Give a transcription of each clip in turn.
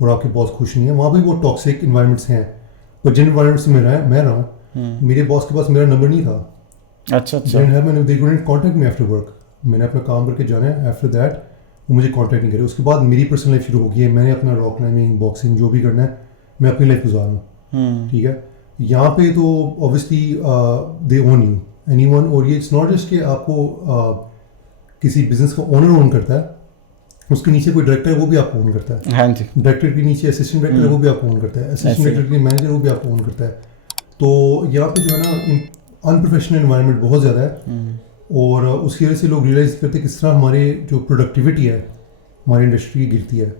اور آپ کے باس خوش نہیں ہیں, وہاں پہ وہ ٹاکسک انوائرمنٹس ہیں. پر جن انوائرمنٹس میں میں رہا ہوں, میرے باس کے پاس میرا نمبر نہیں تھا. اچھا کانٹیکٹ می آفٹر ورک. میں نے اپنا کام کر کے جانا ہے, آفٹر دیٹ وہ مجھے کانٹیکٹ نہیں کرے. اس کے بعد میری پرسنل لائف شروع ہو گئی ہے. میں نے اپنا راک کلائمبنگ, باکسنگ جو بھی کرنا ہے میں اپنی لائف گزار رہا ہوں. ٹھیک ہے, یہاں پہ تو obviously they own you any one. اور یہ اٹس ناٹ جسٹ کہ آپ کو کسی بزنس کا اونر کرتا ہے, اس کے نیچے کوئی ڈائریکٹر ہے وہ بھی آپ کو اون کرتا ہے. ہاں جی, ڈائریکٹر کے نیچے اسسٹنٹ ڈائریکٹر ہے وہ بھی آپ کو اون کرتا ہے. اسسٹنٹ ڈائریکٹر کے مینیجر وہ بھی آپ کو اون کرتا ہے. تو یہاں پہ جو ہے نا ان پروفیشنل انوائرمنٹ بہت زیادہ ہے, اور اس کی وجہ سے لوگ ریئلائز کرتے کس طرح ہمارے جو پروڈکٹیوٹی ہے ہماری انڈسٹری کی گرتی ہے.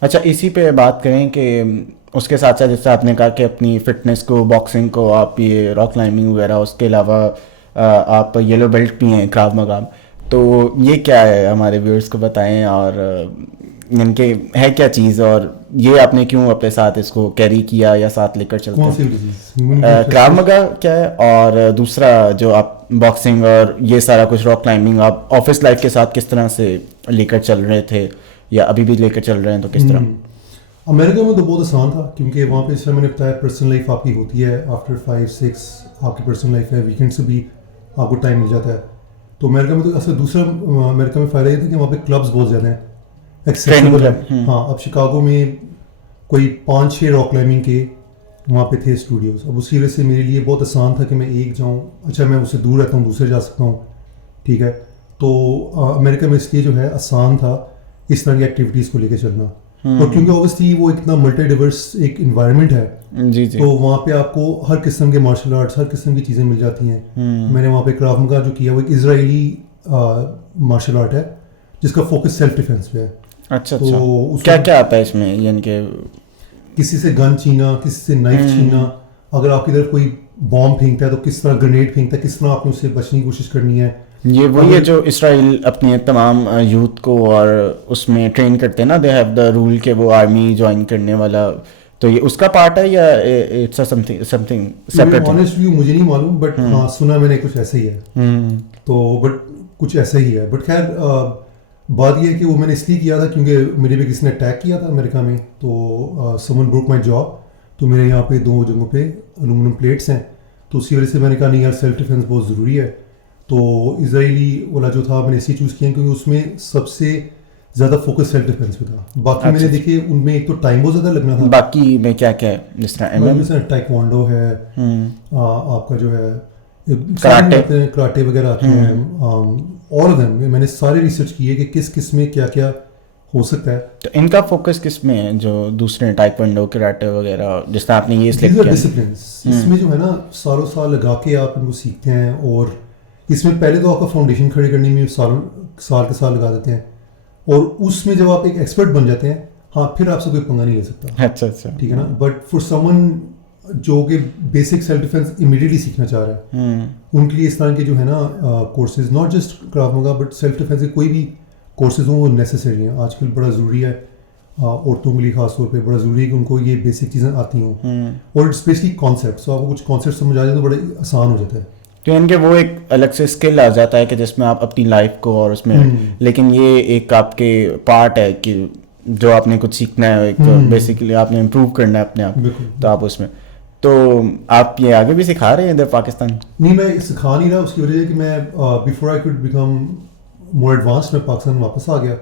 اچھا اسی پہ بات کریں کہ اس کے ساتھ ساتھ جیسے آپ نے کہا کہ اپنی فٹنس کو, باکسنگ کو, آپ یہ راک کلائمبنگ وغیرہ, اس کے علاوہ آپ یلو بیلٹ بھی ہیں کراو ماگا, تو یہ کیا ہے ہمارے ویورز کو بتائیں, اور ان کے ہے کیا چیز, اور یہ آپ نے کیوں اپنے ساتھ اس کو کیری کیا یا ساتھ لے کر چلتے ہیں؟ کراو ماگا کیا ہے, اور دوسرا جو آپ باکسنگ اور یہ سارا کچھ راک کلائمبنگ آپ آفس لائف کے ساتھ کس طرح سے لے کر چل رہے تھے, یا ابھی بھی لے کر چل رہے ہیں, تو کس طرح؟ امریکہ میں تو بہت آسان تھا, کیونکہ وہاں پہ اس طرح میں نے بتایا پرسنل لائف آپ کی ہوتی ہے, آفٹر 5-6 آپ کی پرسنل لائف ہے, ویکینڈ سے بھی آپ کو ٹائم مل جاتا ہے. تو امریکہ میں تو اصل دوسرا امریکہ میں فائدہ یہ تھا کہ وہاں پہ کلبس بہت زیادہ ہیں, ایکسیسیبل ہیں. ہاں, اب شکاگو میں کوئی 5-6 راک کلائمبنگ کے وہاں پہ تھے اسٹوڈیوز. اب اس کی وجہ سے میرے لیے بہت آسان تھا کہ میں ایک جاؤں, اچھا میں اس سے دور رہتا ہوں دوسرے جا سکتا ہوں. ٹھیک ہے, تو امریکہ میں اس لیے جو ہے آسان تھا اس طرح کی ایکٹیویٹیز کو لے کے چلنا. اور کیونکہ اوبیسلی وہ اتنا ملٹی ڈائیورس ایک انوائرمنٹ ہے, جی, تو وہاں پہ آپ کو ہر قسم کے مارشل آرٹس, ہر قسم کی چیزیں مل جاتی ہیں. میں نے وہاں پہ کراو ماگا جو کیا وہ ایک اسرائیلی مارشل آرٹ ہے جس کا فوکس سیلف ڈیفینس پہ ہے. اچھا کیا کیا آتا ہے اس میں, یعنی کہ کسی سے گن چھیننا, کسی سے نائف چھیننا, اگر آپ کی طرف کوئی بام پھینکتا ہے تو کس طرح گرینیڈ پھینکتا ہے, کس طرح آپ نے اس سے بچنے کی کوشش کرنی ہے. یہ وہی ہے جو اسرائیل اپنے تمام یوتھ کو اور اس میں ٹرین کرتے ہیں نا, دے ہیو دا رول کہ وہ آرمی جوائن کرنے والا, تو یہ اس کا پارٹ ہے یا it's something separate? Honest view مجھے نہیں معلوم, بٹ ہاں سنا میں نے کچھ ایسا ہی ہے. تو بٹ کچھ ایسا ہی ہے. بٹ خیر بات یہ ہے کہ وہ میں نے اس لیے کیا تھا کیونکہ میرے پہ کسی نے اٹیک کیا تھا امریکہ میں, تو سمن بروک مائی جاب. تو میرے یہاں پہ 2 جگہوں پہ الومینم پلیٹس ہیں, تو اسی وجہ سے میں نے کہا نہیں یار سیلف ڈیفینس بہت ضروری ہے. تو اسرائیلی والا جو تھا میں نے اس لیے چوز کیا کیونکہ اس میں سب سے زیادہ فوکس سیلف ڈیفینس پہ تھا. باقی میں نے دیکھے ان میں ایک تو ٹائم بہت زیادہ لگنا تھا. باقی میں کیا کیا ہے جس طرح ٹائیکوانڈو ہے, آپ کا جو ہے کراٹے وغیرہ آتے ہیں, آل آف دیم. میں نے سارے ریسرچ کی ہے کہ کس کس میں کیا کیا ہو سکتا ہے. تو ان کا فوکس کس میں ہے جو دوسرے ٹائیکوانڈو, کراٹے وغیرہ جس طرح آپ نے یہ سلیکٹ کیا؟ ڈسپلنس اس میں جو ہے نا سالوں سال لگا کے آپ ان کو سیکھتے ہیں, اور اس میں پہلے تو آپ کا فاؤنڈیشن کھڑے کرنے میں سال کے سال لگا دیتے ہیں, اور اس میں جب آپ ایک ایکسپرٹ بن جاتے ہیں ہاں پھر آپ سے کوئی پنگا نہیں لے سکتا. اچھا ٹھیک ہے نا. بٹ فار سمن جو کہ بیسک سیلف ڈیفینس امیڈیٹلی سیکھنا چاہ رہا ہے, ان کے لیے اس طرح کے جو ہے نا courses, not just Krav Maga but self defence کے کوئی بھی کورسز ہوں وہ نیسیسری ہیں. آج کل بڑا ضروری ہے, عورتوں کے لیے خاص طور پہ بڑا ضروری ہے کہ ان کو یہ بیسک چیزیں آتی ہوں, اور اٹس بیسکلی کانسیپٹ. سو آپ کو کچھ کانسیپٹ سمجھ آ جائے تو بڑا آسان ہو جاتا ہے. تو ان کے وہ ایک الگ سے اسکل آ جاتا ہے کہ جس میں آپ اپنی لائف کو اور اس میں, لیکن یہ ایک آپ کے پارٹ ہے کہ جو آپ نے کچھ سیکھنا ہے, ایک بیسیکلی آپ نے امپروو کرنا ہے اپنے آپ, تو آپ اس میں. تو آپ یہ آگے بھی سکھا رہے ہیں ادھر پاکستان؟ نہیں, میں سکھا نہیں رہا. اس کی وجہ ہے کہ میں before I could become more advance میں پاکستان واپس آ گیا.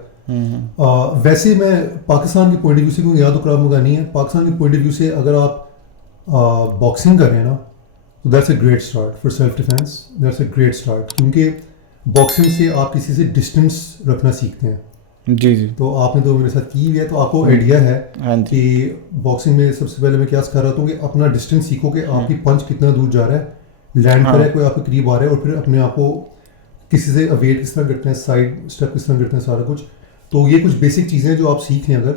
ویسے میں پاکستان کے پوائنٹ آف ویو سے, کیونکہ یہاں تو کراو ماگا نہیں ہے, پاکستان کے پوائنٹ آف ویو سے اگر آپ باکسنگ کر رہے ہیں نا تو that's a great start for self defence. That's a great start, کیونکہ باکسنگ سے آپ کسی سے ڈسٹینس رکھنا سیکھتے ہیں. جی. تو آپ نے تو میرے ساتھ کی ہوئی ہے, تو آپ کو آئیڈیا ہے کہ باکسنگ میں سب سے پہلے میں کیا سکھا رہا ہوں کہ اپنا ڈسٹینس سیکھو کہ آپ کی پنچ کتنا دور جا رہا ہے, لینڈ کر رہا ہے, کوئی آپ کے قریب آ رہا ہے, اور پھر اپنے آپ کو کسی سے اویٹ کس طرح کرتے ہیں, سائڈ اسٹیپ کس طرح کرتے ہیں, سارا کچھ. تو یہ کچھ بیسک چیزیں جو آپ سیکھ لیں اگر,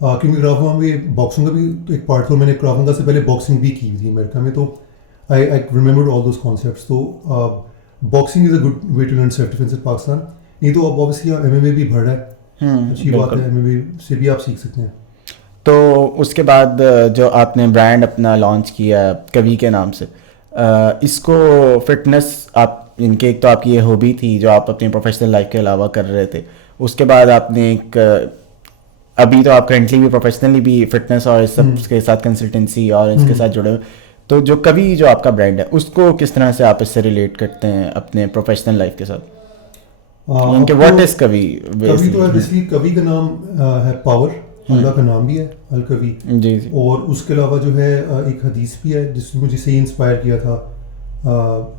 کیونکہ کراو ماگا میں باکسنگ کا بھی ایک پارٹ تھا. میں نے کراو ماگا سے پہلے باکسنگ بھی کی تھی امریکہ میں, تو I remembered all those concepts. تو boxing is a good way to learn self defence in Pakistan. نہیں تو اب اوبیسلی ایم ایم اے بھی بڑھ رہا ہے, اچھی بات ہے, ایم ایم اے سے بھی آپ سیکھ سکتے ہیں. تو اس کے بعد جو آپ نے برانڈ اپنا لانچ کیا کوی کے نام سے, اس کو فٹنس آپ ان کے, ایک تو آپ کی یہ ہابی تھی جو آپ اپنی پروفیشنل لائف کے علاوہ کر رہے تھے, اس کے بعد آپ نے ایک ابھی تو آپ کرنٹلی بھی پروفیشنلی بھی فٹنس اور اس سب کے ساتھ کنسلٹنسی اور اس کے ساتھ جڑے ہوئے, تو جو کبھی جو آپ کا برانڈ ہے اس کو کس طرح سے آپ اس سے ریلیٹ کرتے ہیں اپنے پروفیشنل لائف کے ساتھ؟ کہ واٹ از کبھی؟ کبھی تو بیسیکلی کبھی کا نام ہے پاور, اللہ کا نام بھی ہے الکوی. جی جی. اور اس کے علاوہ جو ہے ایک حدیث بھی ہے جس نے مجھے سے انسپائر کیا تھا,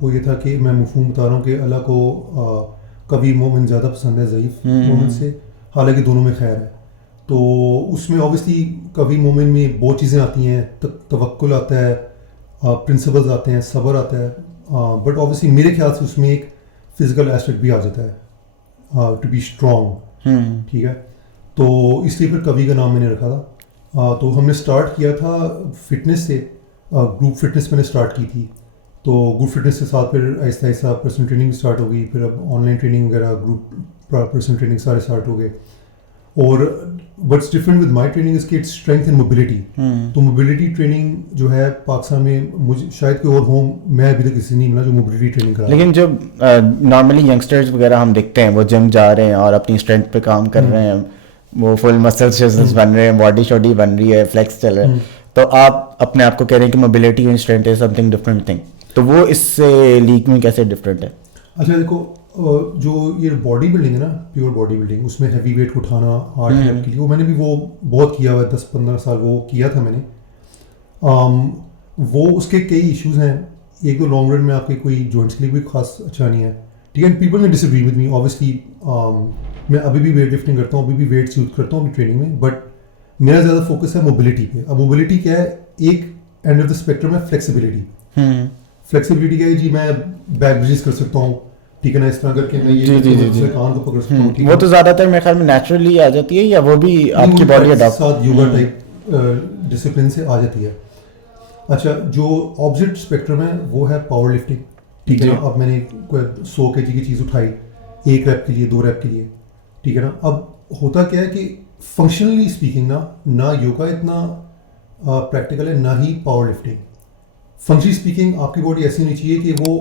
وہ یہ تھا کہ میں مفہوم بتا رہا ہوں کہ اللہ کو کبھی مومن زیادہ پسند ہے ضعیف مومن سے, حالانکہ دونوں میں خیر ہے. تو اس میں اوبیسلی کبھی مومن میں بہت چیزیں آتی ہیں, توکل آتا ہے, پرنسپلز آتے ہیں, صبر آتا ہے, بٹ اوبیسلی میرے خیال سے اس میں ایک فزیکل ایسپیکٹ بھی آ جاتا ہے, ٹو بی اسٹرانگ. ٹھیک ہے, تو اس لیے پھر کبھی کا نام میں نے رکھا تھا. تو ہم نے اسٹارٹ کیا تھا فٹنس سے, گروپ فٹنس میں نے اسٹارٹ کی تھی. تو گروپ فٹنس کے ساتھ پھر آہستہ آہستہ پرسنل ٹریننگ بھی اسٹارٹ ہو گئی, پھر اب آن لائن ٹریننگ وغیرہ گروپ پرسنل ٹریننگ سارے اسٹارٹ ہو گئے. اور what's different with my training is کہ اٹس اسٹرینتھ اینڈ موبلٹی. تو موبلٹی ٹریننگ جو ہے پاکستان میں مجھے شاید کوئی اور ہوم میں ابھی تک کسی نہیں ملا جو موبلٹی ٹریننگ کرا. لیکن جو نارملی ینگسٹرز وغیرہ ہم دیکھتے ہیں وہ جم جا رہے ہیں اور اپنی اسٹرینتھ پہ کام کر رہے ہیں, وہ فل مسلس بن رہے ہیں, باڈی شاڈی بن رہی ہے, فلیکس چل رہا ہے, تو آپ اپنے آپ کو کہہ رہے ہیں کہ mobility and strength is some thing different thing, تو وہ اس سے لیگ میں کیسے ڈفرینٹ ہے؟ اچھا دیکھو, جو یہ باڈی بلڈنگ ہے نا, پیور باڈی بلڈنگ, اس میں ہیوی ویٹ اٹھانا 8 ریپ کے لیے, وہ میں نے بھی وہ بہت کیا ہوا ہے, 10-15 سال وہ کیا تھا میں نے. وہ اس کے کئی ایشوز ہیں. ایک تو لانگ رن میں آپ کے کوئی جوائنٹس کے لیے بھی خاص اچھا نہیں ہے. ٹھیک ہے, پیپل میں ڈس ایگری ود می اوبیسلی. میں ابھی بھی ویٹ لفٹنگ کرتا ہوں, ابھی بھی ویٹس یوز کرتا ہوں اپنی ٹریننگ میں, بٹ میرا زیادہ فوکس ہے موبلٹی پہ. اب موبلٹی کیا ہے, ایک اینڈ آف دا اسپیکٹرم ہے فلیکسیبلٹی. فلیکسیبلٹی کیا ہے جی, میں بیک بریجز کر سکتا ہوں, ٹھیک ہے نا, اس طرح کر کے میں یہ کان کو پکڑ سکتا ہوں. وہ تو زیادہ تر میرے خیال میں نیچرلی آ جاتی ہے, یا وہ بھی آپ کی باڈی اڈاپٹ ساتھ یوگا ٹائپ ڈسپلن سے آ جاتی ہے. اچھا, جو آپوزٹ اسپیکٹرم ہے وہ ہے پاور لفٹنگ. ٹھیک ہے نا, اب میں نے کوئی 100 kg کی چیز اٹھائی 1 ریپ کے لیے, 2 ریپ کے لیے. ٹھیک ہے نا, اب ہوتا کیا ہے کہ فنکشنلی اسپیکنگ نہ یوگا اتنا پریکٹیکل ہے, نہ ہی پاور لفٹنگ. فنکشنلی اسپیکنگ آپ کی باڈی ایسی ہونی چاہیے کہ وہ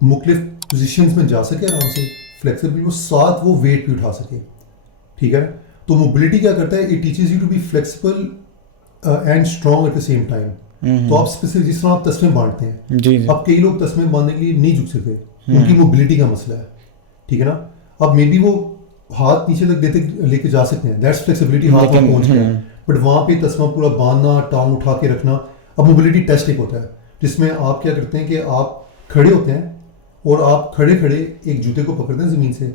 مختلف پوزیشنز میں جا سکے آرام سے, فلیکسیبل, وہ ساتھ وہ ویٹ بھی اٹھا سکے. ٹھیک ہے, تو موبلٹی کیا کرتا ہے, it teaches you to be flexible and strong at the same time. تو آپ اسپیسیفک جس طرح آپ تسمے باندھتے ہیں, اب کئی لوگ تسمے باندھنے کے لیے نہیں جھک سکتے, ان کی موبلٹی کا مسئلہ ہے. ٹھیک ہے نا, اب مے بی وہ ہاتھ نیچے تک لے کے جا سکتے ہیں, دیٹس فلیکسیبلٹی, ہاتھ تک پہنچ گیا, بٹ وہاں پہ تسمہ پورا باندھنا, ٹانگ اٹھا کے رکھنا. اب موبلٹی ٹیسٹ ایک ہوتا ہے جس میں آپ کیا کرتے ہیں کہ آپ کھڑے ہوتے ہیں اور آپ کھڑے کھڑے ایک جوتے کو پکڑتے ہیں زمین سے,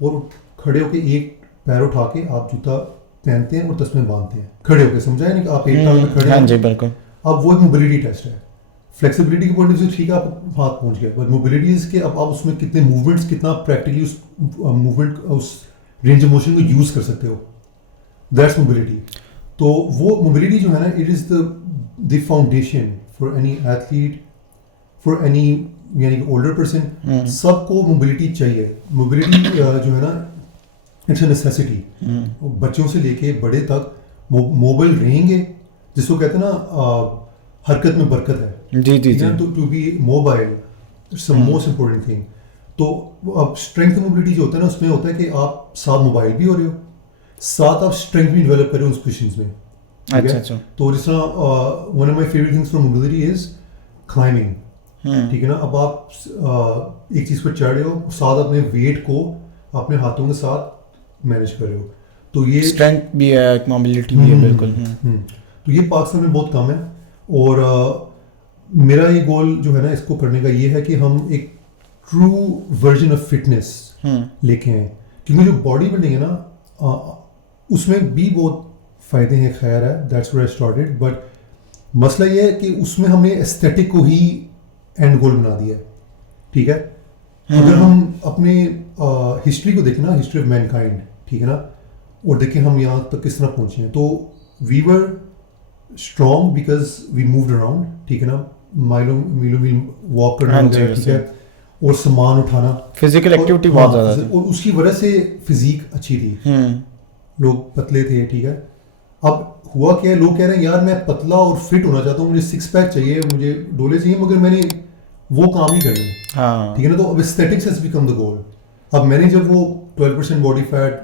اور کھڑے ہو کے ایک پیر اٹھا کے آپ جوتا پہنتے ہیں اور تسمے باندھتے ہیں کھڑے ہو کے. سمجھا ہے نا کہ آپ ایک ٹانگ پہ کھڑے ہیں. جی بالکل. اب وہ ایک موبلٹی ٹیسٹ ہے. فلیکسیبلٹی کے پوائنٹ آف ویو ٹھیک ہے, آپ ہاتھ پہنچ گئے, بٹ موبلٹی از کہ اب آپ اس میں کتنے موومنٹس, کتنا پریکٹیکلی اس موومنٹ, اس رینج آف موشن کو یوز کر سکتے ہو, دیٹس موبلٹی. تو وہ موبلٹی جو ہے نا, it is the foundation for any athlete, for any یعنی کہ اولڈر پرسن, سب کو موبلٹی چاہیے. موبلٹی جو ہے نا, اٹس اے نیسیسٹی. بچوں سے لے کے بڑے تک موبائل رہیں گے, جس کو کہتے ہیں نا حرکت میں برکت ہے. جی جی جی. To be mobile it's the most important thing. تو اب اسٹرینتھ موبلٹی جو ہوتا ہے نا, اس میں ہوتا ہے کہ آپ ساتھ موبائل بھی ہو رہے ہو, ساتھ آپ اسٹرینتھ بھی ڈیولپ کر رہے ہو اس پوزیشنز میں. اچھا. تو جس طرح one of my favourite things for mobility is climbing. ٹھیک ہے نا, اب آپ ایک چیز پر چڑھ رہے ہو, ساتھ اپنے ویٹ کو اپنے ہاتھوں کے ساتھ مینیج کر رہے ہو, تو یہ اسٹرینتھ بھی ہے, موبلٹی بھی ہے. بالکل. تو یہ پاکستان میں بہت کم ہے, اور میرا یہ گول جو ہے نا اس کو کرنے کا یہ ہے کہ ہم ایک ٹرو ورژن آف فٹنس لے کے آئیں. کیونکہ جو باڈی بلڈنگ ہے نا, اس میں بھی بہت فائدے ہیں, خیر ہے, that's where I started. But مسئلہ یہ ہے کہ اس میں ہم نے ایستھیٹک کو ہی اینڈ گول بنا دیا ہے. ٹھیک ہے, اگر ہم اپنے ہسٹری کو دیکھیں نا, ہسٹری آف مین کائنڈ, ٹھیک ہے نا, اور دیکھیں ہم یہاں تک کس طرح پہنچے ہیں, تو we were strong because we moved around. ٹھیک ہے نا, میلوں میل واک کرنا, ٹھیک ہے, اور سامان اٹھانا, فزیکل ایکٹیویٹی بہت زیادہ تھی, اور اس کی وجہ سے فزیک اچھی تھی, لوگ پتلے تھے. ٹھیک ہے, اب ہوا کیا ہے, لوگ کہہ رہے ہیں یار میں پتلا اور فٹ ہونا چاہتا ہوں, مجھے 6 پیک چاہیے, مجھے ڈولے چاہیے, مگر میں نے وہ کام ہی کرنے. ٹھیک ہے نا, تو اب اسٹیٹکس ہیز بیکم دا گول. اب میں نے جب وہ 12% باڈی فیٹ,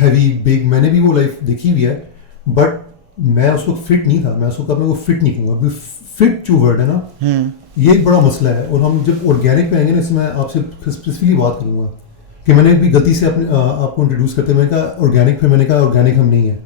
ہیوی, بگ, میں نے بھی وہ لائف دیکھی ہوئی ہے, بٹ میں اس وقت فٹ نہیں تھا, میں اس وقت اپنے کو فٹ نہیں کہوں گا. فٹ جو ورڈ ہے نا, یہ ایک بڑا مسئلہ ہے. اور ہم جب آرگینک پہ آئیں گے نا, اس میں آپ سے اسپیسیفکلی بات کروں گا کہ میں نے بھی غلطی سے اپنے آپ کو انٹروڈیوس کرتے میں نے کہا آرگینک, پھر میں نے کہا آرگینک ہم نہیں ہے.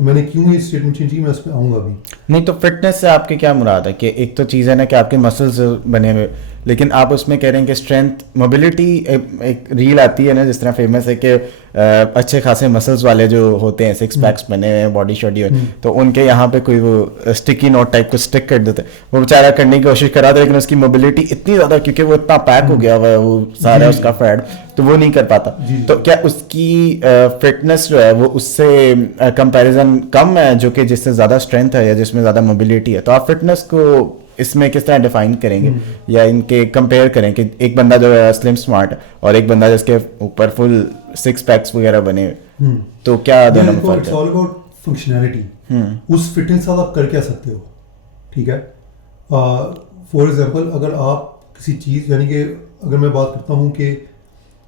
میں نے کیوں یہ اسٹیٹمنٹ چینج کی, میں اس پہ آؤں گا ابھی. نہیں تو فٹنس سے آپ کی کیا مراد ہے؟ کہ ایک تو چیز ہے نا کہ آپ کے مسلز بنے ہوئے, لیکن آپ اس میں کہہ رہے ہیں کہ اسٹرینتھ موبلٹی. ایک ریل آتی ہے نا جس طرح فیمس ہے کہ اچھے خاصے مسلس والے جو ہوتے ہیں, سکس پیکس بنے ہوئے ہیں, باڈی شاڈی ہوئی, تو ان کے یہاں پہ کوئی وہ اسٹکی نوٹ ٹائپ کو اسٹک کر دیتے, وہ بیچارہ کرنے کی کوشش کرا تھا لیکن اس کی موبلٹی اتنی زیادہ, کیونکہ وہ اتنا پیک ہو گیا ہوا ہے وہ سارا اس کا فیٹ, تو وہ نہیں کر پاتا. تو کیا اس کی فٹنس جو ہے وہ اس سے کمپیریزن کم ہے جو کہ جس سے زیادہ اسٹرینتھ ہے یا جس میں زیادہ موبلٹی ہے؟ تو آپ فٹنس کو اس میں کس طرح ڈیفائن کریں گے یا ان کے کمپیئر کریں کہ ایک بندہ جو ہے سلم سمارٹ ہے اور ایک بندہ جس کے اوپر فل سکس پیکس وغیرہ بنے ہوئے, تو کیا دونوں میں فرق ہے؟ It's all about functionality. اس فٹنس ساتھ آپ کر کیا سکتے ہو, ٹھیک ہے. فار ایگزامپل اگر آپ کسی چیز, یعنی کہ اگر میں بات کرتا ہوں کہ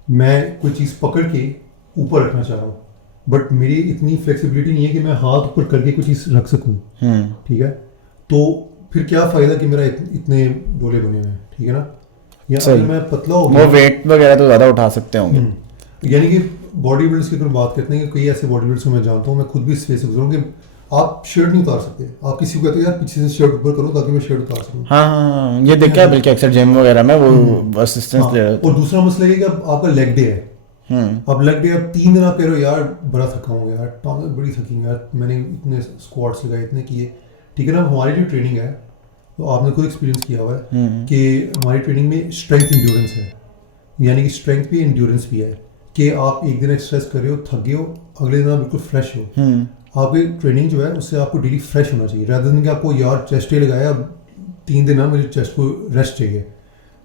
میں کوئی چیز پکڑ کے اوپر رکھنا چاہ رہا ہوں, بٹ میری اتنی فلیکسیبلٹی نہیں ہے کہ میں ہاتھ اوپر کر کے کوئی چیز رکھ سکوں, ٹھیک ہے, تو پھر کیا فائدہ کہ میرا اتنے ڈولے بنے ہوئے ہیں, ٹھیک ہے نا. یا اگر میں پتلا ہو وہ ویٹ وغیرہ تو زیادہ اٹھا سکتے ہوں گے. یعنی کہ باڈی بلڈرس کی اگر بات کرتے ہیں کہ کئی ایسے باڈی بلڈرس کو میں جانتا ہوں, میں خود بھی اس فیس سے گزرا ہوں کہ آپ شرٹ نہیں اتار سکتے. آپ کسی کو کہتے ہیں یار پیچھے سے شرٹ اوپر کرو تاکہ میں شرٹ اتار سکوں. ہاں یہ دیکھا ہے بلکہ اکثر جم وغیرہ میں وہ اسسٹنس لے رہے ہیں. اور دوسرا مسئلہ یہ کہ آپ کا لیگ ڈے ہے, اب لیگ ڈے, اب 3 دن آپ کہہ رہے ہو یار بڑا تھکا ہوں یار, ٹانگیں بڑی تھکی ہیں یار, میں نے اتنے اسکواٹس لگائے, اتنے کیے, ٹھیک ہے نا. ہماری جو ٹریننگ ہے تو آپ نے خود ایکسپیرینس کیا ہوا ہے کہ ہماری ٹریننگ میں اسٹرینتھ انڈیورنس ہے, یعنی کہ اسٹرینتھ بھی انڈیورنس بھی ہے کہ آپ ایک دن ایکسرسائز کر رہے ہو, تھک گئے ہو, اگلے دن آپ بالکل فریش ہو. آپ کی ٹریننگ جو ہے اس سے آپ کو ڈیلی فریش ہونا چاہیے, رادر دین کہ آپ کو یار چیسٹ ڈے لگایا, اب 3 دن مجھے چیسٹ کو ریسٹ چاہیے.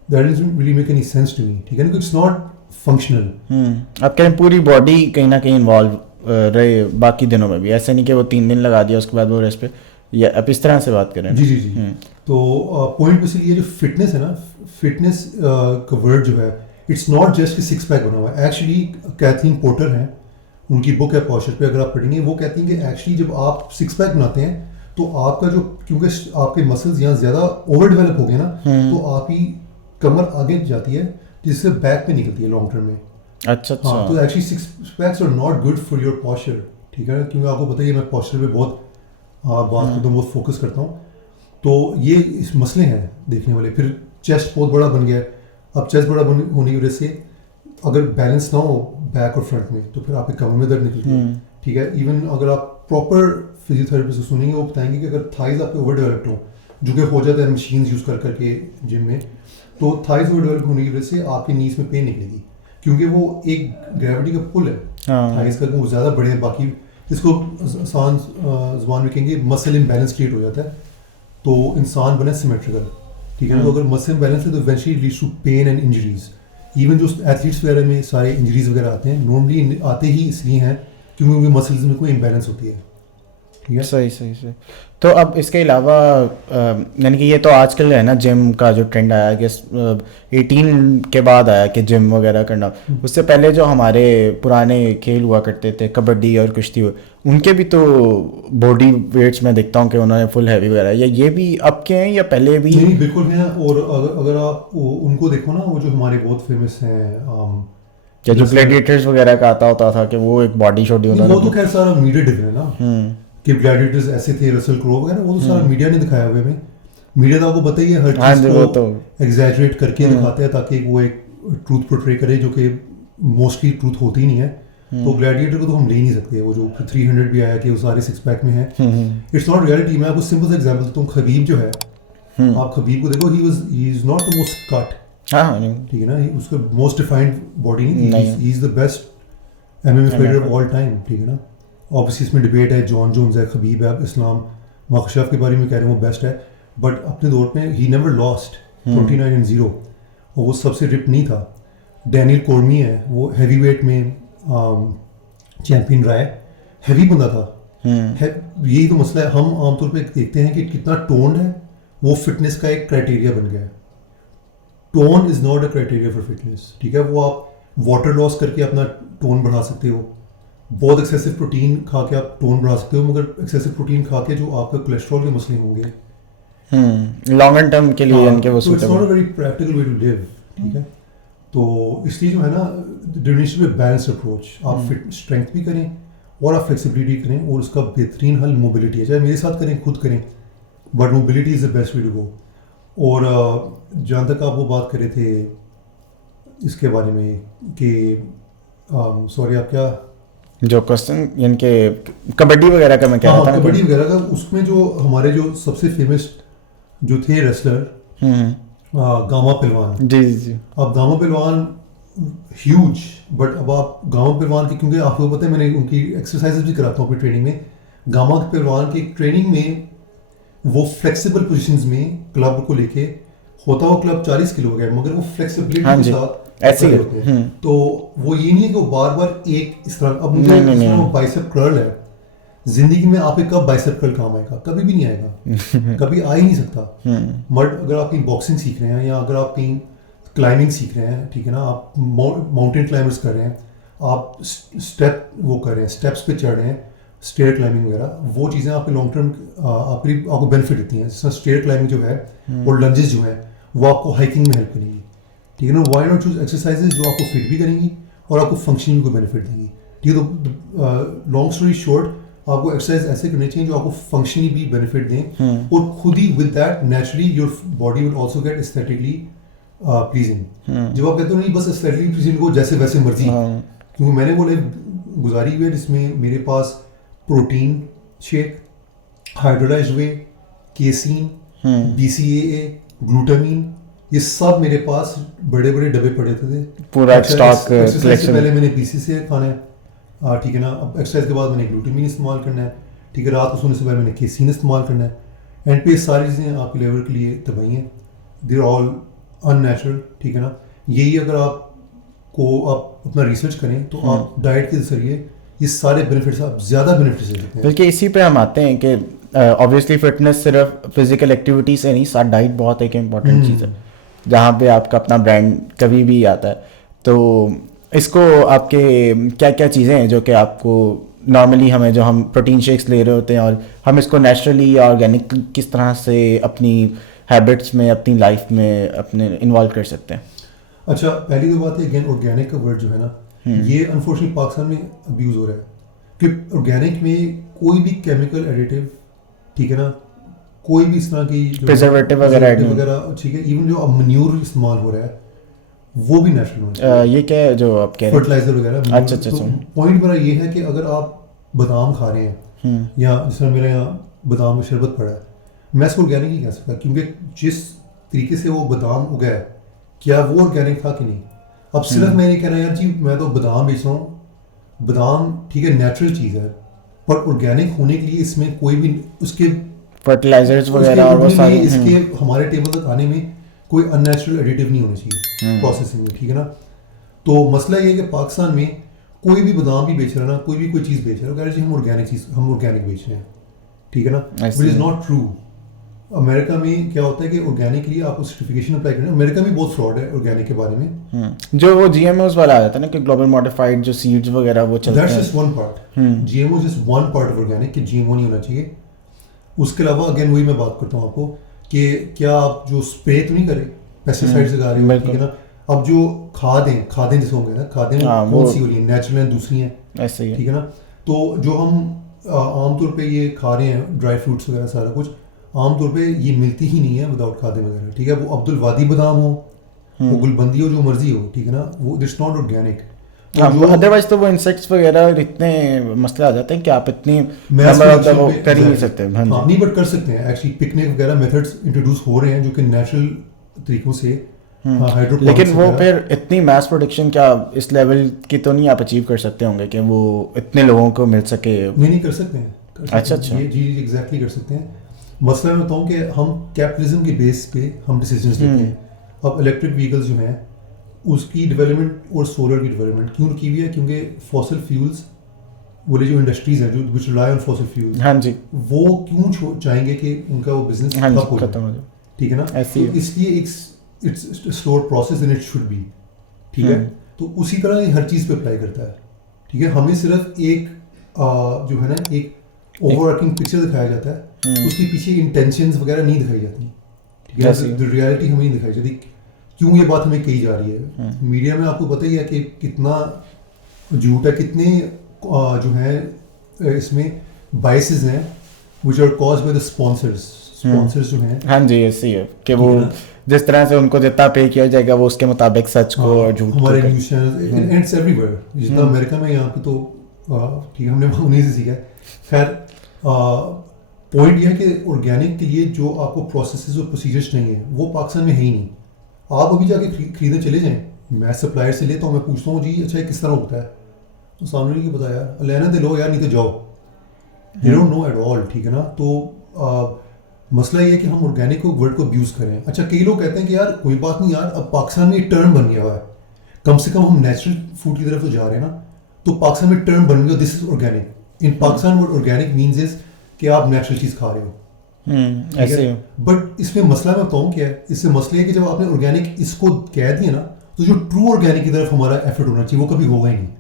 That doesn't really make any sense to me, ٹھیک ہے نا. It's not functional. آپ کہیں پوری باڈی کہیں نہ کہیں انوالو رہے باقی دنوں میں بھی, ایسا نہیں کہ وہ 3 دن لگا دیا اس کے بعد وہ ریسٹ پہ, یا آپ اس طرح سے بات کریں. جی. تو پوائنٹ بیسکلی یہ جو فٹنس ہے نا, فٹنس کا ورڈ جو ہے اٹس ناٹ جسٹ کہ 6 پیک بنا ہوا ہے. ایکچولی کیتھلین پورٹر ہیں, ان کی بک ہے پوسچر پہ, اگر آپ پڑھیں گے وہ کہتی ہیں کہ ایکچولی جب آپ 6 پیک بناتے ہیں تو آپ کا جو, کیونکہ آپ کے مسلز یہاں زیادہ اوور ڈیولپ ہو گئے نا, تو آپ کی کمر آگے جاتی ہے جس سے بیک پہ نکلتی ہے لانگ ٹرم میں. اچھا. تو actually 6 packs are not good for your posture, ٹھیک ہے, کیونکہ آپ کو بتائیے میں پوسچر پہ بہت بات کرتا ہوں, بہت فوکس کرتا ہوں. تو یہ اس مسئلے ہیں دیکھنے والے. پھر چیسٹ بہت بڑا بن گیا ہے, اب چیسٹ بڑا ہونے کی وجہ سے اگر بیلنس نہ ہو بیک اور فرنٹ میں تو پھر آپ کے کمر میں درد نکلتی ہے, ٹھیک ہے. ایون اگر آپ پراپر فزیو تھراپسٹ سے سنیں گے وہ بتائیں گے کہ اگر تھائز آپ کے اوور ڈیولپڈ ہوں, جو کہ ہو جاتا ہے مشینز یوز کر کے جم میں, تو تھائز اوور ڈیولپ ہونے کی وجہ سے آپ کے نیز میں پین نکلے گی, کیونکہ وہ ایک گریوٹی کا پل ہے تھائز کا, وہ زیادہ بڑے ہیں. باقی اس کو آسان زبان میں کہیں گے مسل امبیلنس کریٹ ہو جاتا ہے, تو انسان بنے سیمیٹریکل, ٹھیک ہے نا. تو اگر مسل امبیلنس ہے تو eventually leads to pain and injuries. Even جو ایتھلیٹس وغیرہ میں سارے انجریز وغیرہ آتے ہیں, نارملی آتے ہی اس لیے ہیں کیونکہ ان کے مسلز میں کوئی امبیلنس ہوتی ہے, ٹھیک ہے. صحیح. تو اب اس کے علاوہ یعنی کہ یہ تو آج کل ہے نا جم کا جو ٹرینڈ آیا کہ 18 کے بعد آیا کہ جم وغیرہ کرنا. اس سے پہلے جو ہمارے پرانے کھیل ہوا کرتے تھے, کبڈی اور کشتی ہوئے, ان کے بھی تو باڈی ویٹس میں دیکھتا ہوں کہ انہوں نے فل ہیوی وغیرہ, یا یہ بھی اب کے ہیں یا پہلے بھی؟ نہیں بالکل ہیں. اور اگر آپ ان کو دیکھو نا, وہ جو ہمارے بہت فیمس ہیں جو گلیڈیٹرز وغیرہ کا آتا ہوتا تھا کہ وہ ایک باڈی شاڈی, وہ تو خیر سارا میڈیا ڈرن ہے نا کہ گلیڈیٹرز ایسے تھے, رسل کرو وغیرہ, وہ تو سارا میڈیا نے دکھایا ہوا ہے. ہمیں میڈیا تو آپ کو بتائیے ہر چیز کو ایگزیجریٹ کر کے دکھاتے ہیں تاکہ وہ ایک ٹروتھ پورٹری کرے جو کہ موسٹلی ٹروتھ ہوتی نہیں ہے. تو گلیڈیٹر کو تو ہم لے ہی نہیں سکتے, وہ جو 300 بھی آیا کہ وہ سارے 6 پیک میں ہیں. It's not reality. میں آپ کو سمپل سا ایگزامپل دیتا ہوں. خبیب جو ہے, آپ خبیب کو دیکھو, ہی از ناٹ دا موسٹ کٹ, ٹھیک ہے نا, اس کا موسٹ ڈیفائنڈ باڈی نہیں تھی. He is the best MMA fighter of all time, ٹھیک ہے نا. اوبیسلی اس میں ڈبیٹ ہے, جان جونز ہے, خبیب ہے, اب اسلام مخشف کے بارے میں کہہ رہے ہیں وہ بیسٹ ہے, بٹ اپنے دور پہ ہی نیور لاسٹ 29-0, اور وہ سب سے رپ نہیں تھا. ڈینیل کورمی ہے, وہ ہیوی ویٹ میں چیمپئن رہا ہے, ہیوی بندہ تھا. یہی تو مسئلہ ہے, ہم عام طور پہ دیکھتے ہیں کہ کتنا ٹونڈ ہے, وہ فٹنس کا ایک کرائٹیریا بن گیا ہے. Tone is not a criteria for fitness, ٹھیک ہے. وہ آپ واٹر لاس کر کے اپنا ٹون بڑھا سکتے ہو, بہت ایکسیسو پروٹین کھا کے آپ ٹون بڑھا سکتے ہو, مگر ایکسیسو پروٹین کھا کے جو آپ کا کولیسٹرول کے مسئلے ہوں گے لانگر ٹرم کے لیے ان کے وہ تو it's not a very practical way to live. ٹھیک ہے, تو اس لیے جو ہے نا there needs to be balanced approach. آپ فٹ اسٹرینتھ بھی کریں اور آپ فلیکسیبلٹی کریں, اور اس کا بہترین حل موبلٹی ہے. چاہے میرے ساتھ کریں, خود کریں, but mobility is the best way to go. اور جہاں تک آپ وہ بات کر رہے تھے اس کے بارے میں کہ سوری آپ کیا جو کوسچن یعنی کہ کبڈی وغیرہ کا میں کہہ رہا تھا, کبڈی وغیرہ کا, اس میں جو ہمارے جو سب سے فیمس جو تھے ریسلر گاما پہلوان. جی جی جی. اب گاما پہلوان ہیوج, بٹ اب آپ گاما پہلوان کی, کیونکہ آپ کو پتہ ہے میں نے ان کی ایکسرسائزز بھی کراتا ہوں اپنی ٹریننگ میں. گاما پہلوان کی ٹریننگ میں وہ فلیکسیبل پوزیشنز میں کلب کو لے کے ہوتا, وہ کلب 40 کلو ہو گیا, مگر وہ فلیکسیبلٹی کے ساتھ ایسے ہوتے ہیں. تو وہ یہ نہیں ہے کہ وہ بار بار ایک اس طرح, اب مجھے وہ بائسپ کرل ہے, زندگی میں آپ کے کب بائسپ کرل کام آئے گا؟ کبھی بھی نہیں آئے گا, کبھی آ ہی نہیں سکتا. بٹ اگر آپ کہیں باکسنگ سیکھ رہے ہیں یا اگر آپ کہیں کلائمبنگ سیکھ رہے ہیں, ٹھیک ہے نا, آپ ماؤنٹین کلائمبرس کر رہے ہیں, آپ اسٹیپ وہ کر رہے ہیں, اسٹیپس پہ چڑھ رہے ہیں, اسٹیئر کلائمبنگ وغیرہ, وہ چیزیں آپ کے لانگ ٹرم آپ کو بینیفٹ دیتی ہیں. جس طرح اسٹیئر کلائمبنگ جو ہے اور لنجز جو ہیں وہ آپ کو ہائکنگ میں ہیلپ کریں گی. ٹھیک ہے نا, وائی ناٹ چوز ایکسرسائزز جو آپ کو فٹ بھی کریں گی اور آپ کو فنکشننگ کو بینیفٹ دیں گی. ٹھیک ہے, تو لانگ اسٹوری شارٹ, آپ کو ایکسرسائز ایسے کرنے چاہیے جو آپ کو فنکشنلی بھی بینیفٹ دیں, اور خود ہی with that naturally your body will also get aesthetically pleasing. جب آپ کہتے ہو نہیں بس ایستھیٹکلی پلیزنگ کو جیسے ویسے مرضی, کیونکہ میں نے وہ لائف گزاری ہوئی ہے جس میں میرے پاس پروٹین شیک, ہائیڈرولائزڈ وے, کیسین, BCAA, گلوٹامین, یہ سب میرے پاس بڑے بڑے ڈبے پڑے تھے پورا اسٹاک کلیکشن. پہلے میں نے BCAA کھانا ہے, ٹھیک ہے نا, اب ایکسرسائز کے بعد میں نے گلوٹامین استعمال کرنا ہے, ٹھیک ہے, رات کو سونے سے پہلے میں نے کیسین استعمال کرنا ہے. اینڈ پہ یہ ساری چیزیں آپ کے لیور کے لیے طبعی ہیں, they are all in natural. ٹھیک ہے نا, یہی اگر آپ اپنا ریسرچ کریں تو آپ ڈائٹ کے ذریعے یہ سارے بینیفٹس آپ زیادہ بینیفٹس لے سکتے ہیں. بلکہ اسی پہ ہم آتے ہیں کہ آبویسلی فٹنس صرف فزیکل ایکٹیویٹی سے نہیں, ساتھ ڈائٹ بہت ایک امپورٹنٹ چیز ہے جہاں پہ آپ کا اپنا برانڈ کبھی بھی آتا ہے. تو اس کو آپ کے کیا کیا چیزیں ہیں جو کہ آپ کو نارملی ہمیں جو ہم پروٹین شیکس لے رہے ہوتے ہیں, اور ہم اس کو نیچرلی آرگینک کس طرح سے اپنی ہیبٹس میں, اپنی لائف میں اپنے انوالو کر سکتے ہیں؟ اچھا, پہلی تو بات ہے اگین آرگینک کا ورڈ جو ہے نا, یہ انفارچونیٹلی پاکستان میں ابیوز ہو رہا ہے کہ آرگینک میں کوئی بھی کیمیکل ایڈیٹیو, ٹھیک ہے نا, کوئی بھی اس طرح کی پریزرویٹو وغیرہ, ٹھیک ہے, ایون جو اب منیور استعمال ہو رہا ہے وہ بھی نیچرل ہونا چاہیے. یہ کیا ہے جو آپ کہہ رہے ہیں, فرٹیلائزر وغیرہ. اچھا اچھا. تو پوائنٹ میرا یہ ہے کہ اگر آپ بادام کھا رہے ہیں یا جس طرح میرے یہاں بادام کا شربت پڑا ہے, میں اس کو آرگینک ہی کہہ سکتا, کیونکہ جس طریقے سے وہ بادام اگا ہے کیا وہ آرگینک تھا کہ نہیں. اب صرف میں نہیں کہہ رہا یار جی میں تو بادام بیچ رہا ہوں, بادام ٹھیک ہے نیچرل چیز ہے, پر آرگینک ہونے کے لیے اس میں کوئی بھی اس کے فرٹیلائزرز وغیرہ اور وہ سارے اس کے ہمارے ٹیبل تک آنے میں کوئی ان نیچرل ایڈیٹیو نہیں ہونا چاہیے پروسیسنگ میں. ٹھیک ہے نا, تو مسئلہ یہ ہے کہ پاکستان میں کوئی بھی بادام بھی بیچ رہا ہے نا, کوئی بھی کوئی چیز بیچ رہا ہے, کہہ رہے ہم آرگینک چیز, ہم آرگینک بیچ رہے ہیں. ٹھیک ہے نا, وچ از ناٹ ٹرو. امریکہ میں کیا ہوتا ہے کہ آرگینک کے لیے آپ کو سرٹیفکیشن اپلائی کرنا ہے. امریکہ میں بہت فراڈ ہے آرگینک کے بارے میں, جو وہ GMOs والا آیا تھا نا کہ گلوبل ماڈیفائڈ جو سیڈز وغیرہ وہ چلتے ہیں. That's just one part. GMO is just one part of organic کہ GMO نہیں ہونا چاہیے. اس کے علاوہ اگین وہی میں بات کرتا ہوں آپ کو کہ کیا آپ جو اسپرے تو نہیں کرے, پیسٹیسائڈز لگا رہے ہو, ٹھیک ہے نا. اب جو کھادیں جیسے ہوں گے نا, کھادیں کون سی ہو رہی ہیں, نیچرل ہیں, دوسری ہیں, ایسے ہی, ٹھیک ہے نا. تو جو ہم عام طور پہ یہ کھا رہے ہیں ڈرائی فروٹس وغیرہ سارا کچھ, عام طور پہ یہ ملتی ہی نہیں ہے وداؤٹ کھادیں وغیرہ. ٹھیک ہے, وہ عبد الوادی بادام ہو, وہ گلبندی ہو, جو مرضی ہو, ٹھیک ہے نا, وہ اٹس ناٹ آرگینک. ادروائز تو وہ انسیکٹس وغیرہ اتنے مسئلے آ جاتے ہیں کہ آپ اتنی کر ہی نہیں سکتے. نہیں, بٹ کر سکتے ہیں ایکچولی. پکنک وغیرہ میتھڈس انٹروڈیوس ہو رہے ہیں جو کہ نیچرل طریقوں سے, لیکن وہ پھر اتنی میس پروڈکشن کیا اس لیول کی تو نہیں آپ اچیو کر سکتے ہوں گے کہ وہ اتنے لوگوں کو مل سکے. نہیں کر سکتے ہیں. اچھا اچھا, جی ایگزیکٹلی کر سکتے ہیں. مسئلہ میں بتاؤں کہ ہم کیپٹلزم کے بیس پہ ہم ڈیسیجنس لیتے ہیں. اب الیکٹرک وہیکلز جو ہیں اس کی ڈیولپمنٹ اور سولر کی ڈیولپمنٹ کیوں کی ہوئی ہے, کیونکہ فاسل فیولز والے جو انڈسٹریز ہیں جو وچ ریلائی آن فاسل فیولز, ہاں جی, وہ کیوں چاہیں گے کہ ان کا وہ بزنس ختم ہو جائے. ٹھیک ہے نا, اس لیے ایک it's slow process and it should be. ٹھیک ہے, تو اسی طرح یہ ہر چیز پہ اپلائی کرتا ہے. ٹھیک ہے. ہمیں صرف ایک جو ہے نا ایک اوور آرکنگ پکچر دکھایا جاتا ہے, اس کے پیچھے انٹینشنز وغیرہ نہیں دکھائی جاتی, ٹھیک ہے. ریالٹی ہمیں نہیں دکھائی جاتی. کیوں یہ بات ہمیں کہی جا رہی ہے؟ میڈیا میں آپ کو پتہ ہی ہے کہ کتنا جھوٹ ہے, کتنے جو ہیں اس میں بائسز ہیں which are caused by the sponsors جو ہیں. ہاں جی ایسے ہی ہے کہ وہ جس طرح سے ان کو جتنا پے کیا جائے گا وہ اس کے مطابق سچ کو اور جھوٹ کو. ہمارے news channel it's everywhere, جتنا امریکہ میں یہاں پہ تو ٹھیک ہے ہم نے انہیں سے سیکھا ہے. خیر پوائنٹ یہ ہے کہ آرگینک کے لیے جو آپ کو پروسیسز اور پروسیجرس نہیں ہیں وہ پاکستان میں ہے ہی نہیں. آپ ابھی جا کے خریدنے چلے جائیں, میں سپلائر سے لیتا ہوں, میں پوچھتا ہوں جی اچھا یہ کس طرح ہوتا ہے, تو سامنے نہیں پتا یار, لینا دے لو یار نہیں تو جاؤ. You don't know at all, ٹھیک ہے نا. تو مسئلہ یہ ہے کہ ہم آرگینک کو ورڈ کو ابیوز کریں. اچھا کئی لوگ کہتے ہیں کہ یار کوئی بات نہیں یار, اب پاکستان میں ایک ٹرم بن گیا ہوا ہے, کم سے کم ہم نیچرل فوڈ کی طرف تو جا رہے ہیں نا, تو پاکستان میں ٹرم بن گیا this is organic. In Pakistan what organic means is کہ آپ نیچرل چیز کھا رہے ہو. بٹ اس میں مسئلہ میں بتاؤں کیا ہے, اس سے مسئلہ ہے کہ جب آپ نے آرگینک اس کو کہہ دیا نا, تو جو ٹرو آرگینک کی طرف ہمارا ایفرٹ ہونا چاہیے وہ کبھی ہوگا ہی نہیں.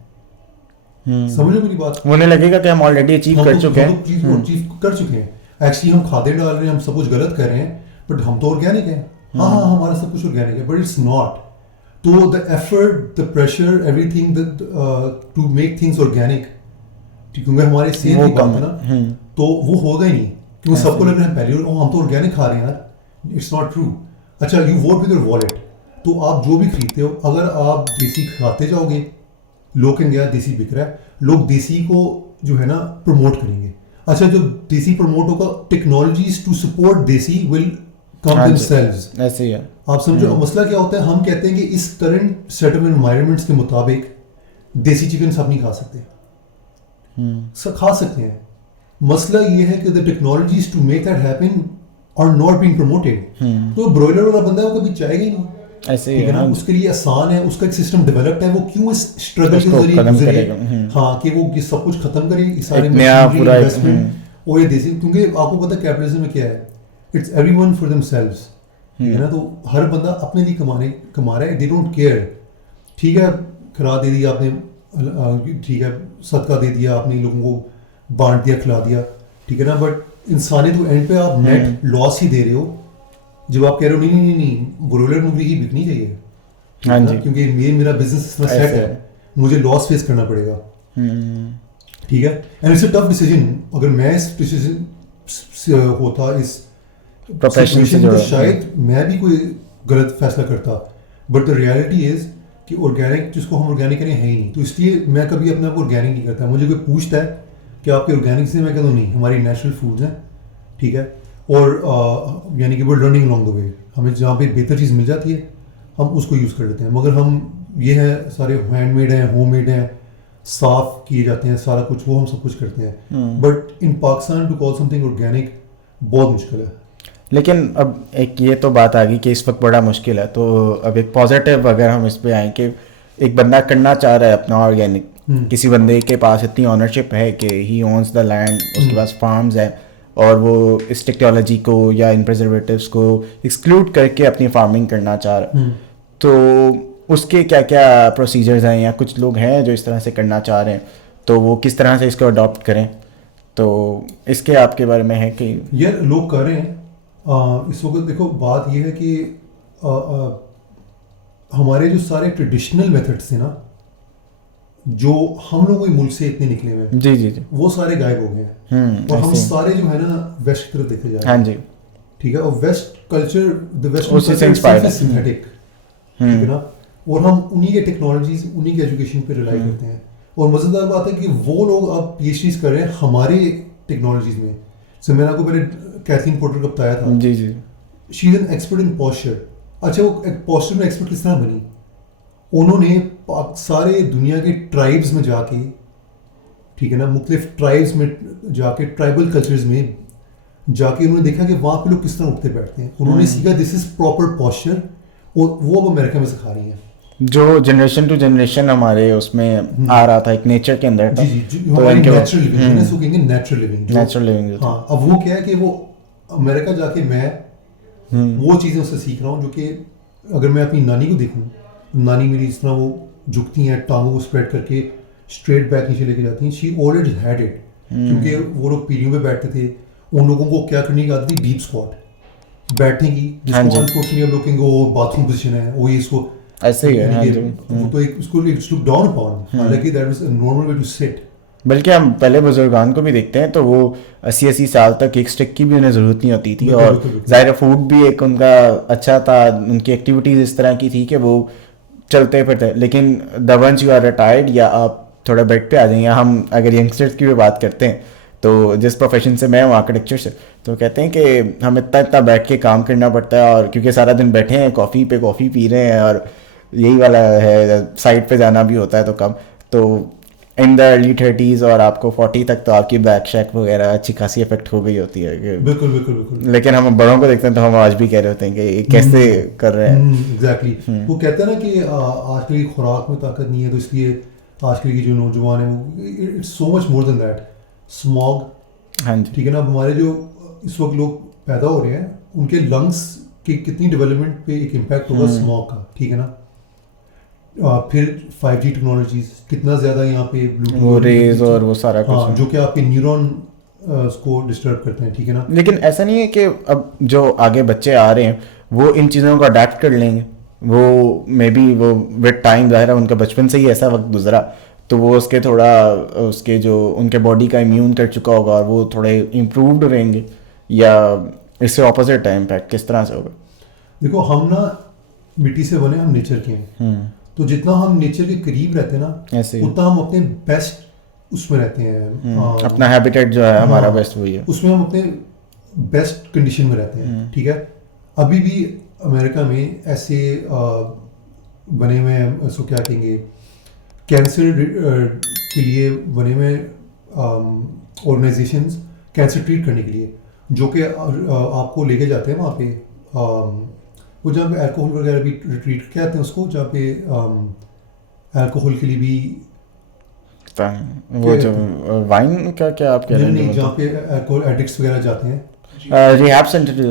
سمجھ لو میری بات, ہونے لگے گا کہ ہم آلریڈی اچیو کر چکے ہیں. اچیو کر چکے ہیں ایکچولی, ہم کھادے ڈال رہے ہیں, ہم سب کچھ غلط کر رہے ہیں, بٹ ہم تو آرگینک ہیں. ہاں ہمارا سب کچھ آرگینک ہے, بٹ اٹس ناٹ. تو the effort, the pressure, everything to make things organic, کیونکہ ہمارے صحت کی بات ہے نا, تو وہ ہوگا ہی نہیں. کیونکہ سب کو لگ رہا ہے پہلے ہم تو آرگینک کھا رہے ہیں یار, اٹس ناٹ ٹرو. اچھا you vote with your wallet, تو آپ جو بھی خریدتے ہو اگر آپ دیسی کھاتے جاؤ گے, لوگ کہیں گے یار دیسی بک رہا ہے, لوگ دیسی کو جو ہے نا پروموٹ کریں گے. اچھا جو دیسی پروموٹ ہوگا, ٹیکنالوجیز ٹو سپورٹ دیسی ول کم دمسیلوز. ایسے ہی ہے. آپ سمجھو مسئلہ کیا ہوتا ہے, ہم کہتے ہیں کہ اس کرنٹ سیٹ آف انوائرمنٹس کے مطابق دیسی چکن سب نہیں کھا سکتے, سب کھا سکتے ہیں. مسئلہ یہ ہے کہ the technologies to make that happen are not being promoted. تو برائلر والا بندہ ہے وہ کبھی چاہے گا ہی نہیں, ایسے ٹھیک ہے نا. اس کے لیے آسان ہے, اس کا ایک سسٹم ڈیولپڈ ہے, وہ کیوں اس اسٹرگل کے ذریعے گزرے, ہاں کہ وہ یہ سب کچھ ختم کرے, یہ سارے انویسٹمنٹ اور یہ دیسی. کیونکہ آپ کو پتہ ہے کیپٹلزم میں کیا ہے, it's everyone for themselves, ٹھیک ہے نا. تو ہر بندہ اپنے لیے کما رہا ہے, دے ڈونٹ کیئر. ٹھیک ہے کھلا دے دیا آپ نے, ٹھیک ہے صدقہ دے دیا آپ نے, لوگوں کو بانٹ دیا, کھلا دیا, ٹھیک ہے نا. بٹ انسانی تو اینڈ پہ آپ نیٹ لاس ہی دے رہے ہو جب آپ کہہ رہے ہو نہیں برولر مرغی ہی بکنی چاہیے, کیونکہ میرا بزنس اتنا سیٹ ہے, مجھے لاس فیس کرنا پڑے گا, ٹھیک ہے. And it's a tough decision. اگر میں اس ڈیسیجن ہوتا اس پروفیشن سے, تو شاید میں بھی کوئی غلط فیصلہ کرتا. بٹ دا ریالٹی از کہ آرگینک جس کو ہم آرگینک کریں ہے ہی نہیں, تو اس لیے میں کبھی اپنے آپ کو آرگینک نہیں کرتا. مجھے کوئی پوچھتا ہے کہ آپ کے آرگینک سے, میں کہتا ہوں نہیں ہماری نیچرل فوڈز ہیں, ٹھیک ہے. اور یعنی کہ وہ لرننگ along the way, ہمیں جہاں پہ بہتر چیز مل جاتی ہے ہم اس کو یوز کر لیتے ہیں. مگر ہم یہ ہے سارے ہینڈ میڈ ہیں, ہوم میڈ ہیں, صاف کیے جاتے ہیں سارا کچھ, وہ ہم سب کچھ کرتے ہیں. But in Pakistan to call something organic بہت مشکل ہے. لیکن اب ایک یہ تو بات آ گئی کہ اس وقت بڑا مشکل ہے, تو اب ایک پازیٹیو اگر ہم اس پہ آئیں کہ ایک بندہ کرنا چاہ رہا ہے اپنا آرگینک, کسی بندے کے پاس اتنی اونرشپ ہے کہ ہی اونس دا لینڈ, اس کے پاس فارمز ہیں, اور وہ اس ٹیکنالوجی کو یا ان پرزرویٹیوس کو ایکسکلوڈ کر کے اپنی فارمنگ کرنا چاہ رہا ہے, تو اس کے کیا کیا پروسیجرز ہیں, یا کچھ لوگ ہیں جو اس طرح سے کرنا چاہ رہے ہیں تو وہ کس طرح سے اس کو اڈاپٹ کریں, تو اس کے آپ کے بارے میں ہے کہ یہ لوگ کر رہے ہیں. اس وقت دیکھو بات یہ ہے کہ ہمارے جو سارے ٹریڈیشنل میتھڈس تھے نا, جو ہم لوگوں کے ملک سے اتنے نکلے ہوئے ہیں, جی جی جی, وہ سارے غائب ہو گئے ہیں, اور ہم سارے جو ہے نا ویسٹ کی طرف دیکھتے جا رہے ہیں. ہاں جی, ٹھیک ہے. اور west culture, the western culture is synthetic, ٹھیک ہے نا, اور ہم انہی کے ٹیکنالوجیز, انہی کے ایجوکیشن پہ ریلائی کرتے ہیں. اور مزیدار بات ہے کہ وہ لوگ اب پی ایچ ڈیز کر رہے ہیں ہمارے ٹیکنالوجیز میں. سے میں نے آپ کو پہلے کیتھلین پورٹر کا بتایا تھا, جی جی, she is an expert in posture. اچھا وہ پوسچر میں ایکسپرٹ کس طرح بنی, انہوں نے سارے دنیا کے ٹرائبز میں جا کے, ٹھیک ہے نا, مختلف ٹرائبز میں جا کے, ٹرائبل کلچرز میں جا کے انہوں نے دیکھا کہ وہاں پہ لوگ کس طرح اٹھتے بیٹھتے ہیں. انہوں نے سیکھا دس از پراپر پوسچر, اور وہ اب امریکہ میں سکھا رہی ہیں. جو جنریشن ٹو جنریشن ہمارے اس میں آ رہا تھا, ایک نیچر کے اندر تھا, نیچرل لیونگ, اس کو کہیں گے نیچرل لیونگ. Natural living. ہاں, اب وہ کیا ہے کہ وہ امریکہ جا کے میں وہ چیزیں اس سے سیکھ رہا ہوں جو کہ اگر میں اپنی نانی کو دیکھوں, نانی میری اس طرح وہ جھکتی ہیں, ٹانگوں کو اسپریڈ کر کے اسٹریٹ بیک نیچے لے کے جاتی ہیں. شی آلریڈی ہیڈ اٹ, کیونکہ وہ لوگ پیڑھیوں پہ بیٹھتے تھے, ان لوگوں کو کیا کرنے کی عادت تھی, ڈیپ اسکواٹ بیٹھنے کی, جس کو انفارچونیٹلی ہم لوگ کہیں گے وہ باتھ روم پوزیشن ہے, وہ اس کو ایسے ہی ہے, وہ تو ایک اس کو لک ڈاؤن اپون, حالانکہ that was a normal way to sit. بلکہ ہم پہلے بزرگان کو بھی دیکھتے ہیں تو وہ 80 سال تک ایک اسٹک کی بھی انہیں ضرورت نہیں ہوتی تھی, اور ظاہر فوڈ بھی ایک ان کا اچھا تھا, ان کی ایکٹیویٹیز اس طرح کی تھی کہ وہ چلتے پھرتے. لیکن the once you are retired یا آپ تھوڑا بیڈ پہ آ جائیں, یا ہم اگر ینگسٹرس کی بھی بات کرتے ہیں تو جس پروفیشن سے میں ہوں آرکیٹیکچر سے, تو کہتے ہیں کہ ہم اتنا بیٹھ کے کام کرنا پڑتا ہے, اور کیونکہ سارا دن بیٹھے ہیں کافی پہ کافی پی رہے ہیں, اور یہی والا ہے, سائٹ پہ جانا بھی ہوتا ہے تو کم. تو ان دا ارلی 30s اور آپ کو 40 تک تو آپ کی بیک شیک وغیرہ اچھی خاصی افیکٹ ہو گئی ہوتی ہے. بالکل بالکل بالکل. لیکن ہم بڑوں کو دیکھتے ہیں تو ہم آج بھی کہہ رہے ہوتے ہیں کہ یہ کیسے کر رہے ہیں. ایگزیکٹلی, وہ کہتے ہیں نا کہ آج کل کی خوراک میں طاقت نہیں ہے, تو اس لیے آج کل کی جو نوجوان ہیں وہ it's so much more than that. Smog, ہاں جی, ٹھیک ہے نا, اب ہمارے جو اس وقت لوگ پیدا ہو رہے ہیں ان کے لنگس کی کتنی ڈیولپمنٹ پہ ایک امپیکٹ ہوگا اسموگ کا, ٹھیک ہے نا. پھر 5G ٹیکنالوجیز کتنا زیادہ یہاں پہ وہ ریز اور وہ سارا کچھ, جو کہ آپ کے نیورون اس کو ڈسٹرب کرتے ہیں, ٹھیک ہے نا. لیکن ایسا نہیں ہے کہ اب جو آگے بچے آ رہے ہیں وہ ان چیزوں کو اڈیپٹ کر لیں گے, وہ مے بی وہ وتھ ٹائم ظاہر ہے ان کا بچپن سے ہی ایسا وقت گزرا تو وہ اس کے تھوڑا اس کے جو ان کے باڈی کا امیون کر چکا ہوگا اور وہ تھوڑے امپرووڈ رہیں گے, یا اس سے اپوزٹ ہے امپیکٹ کس طرح سے ہوگا؟ دیکھو ہم نا مٹی سے بنے, ہم نیچر کے ہیں, تو جتنا ہم نیچر کے قریب رہتے ہیں نا اتنا ہم اپنے بیسٹ اس میں رہتے ہیں, اپنا ہیبیٹیٹ جو ہے ہمارا بیسٹ وہی ہے, اس میں ہم اپنے بیسٹ کنڈیشن میں رہتے ہیں, ٹھیک ہے. ابھی بھی امریکہ میں ایسے بنے ہوئے ہیں, اس کو کیا کہیں گے, کینسر کے لیے بنے ہوئے آرگنائزیشنز کینسر ٹریٹ کرنے کے لیے, جو کہ آپ کو لے کے جاتے ہیں وہاں پہ, وہ جہاں پہ الکوہل وغیرہ بھی ٹریٹ کیا آتے ہیں اس کو, جہاں پہ الکوہل کے لیے بھی وہ جو وائن کا کیا آپ کہہ رہے ہیں, نہیں, جہاں پہ الکوہل ایڈکٹس وغیرہ جاتے ہیں, ریہیب سینٹر,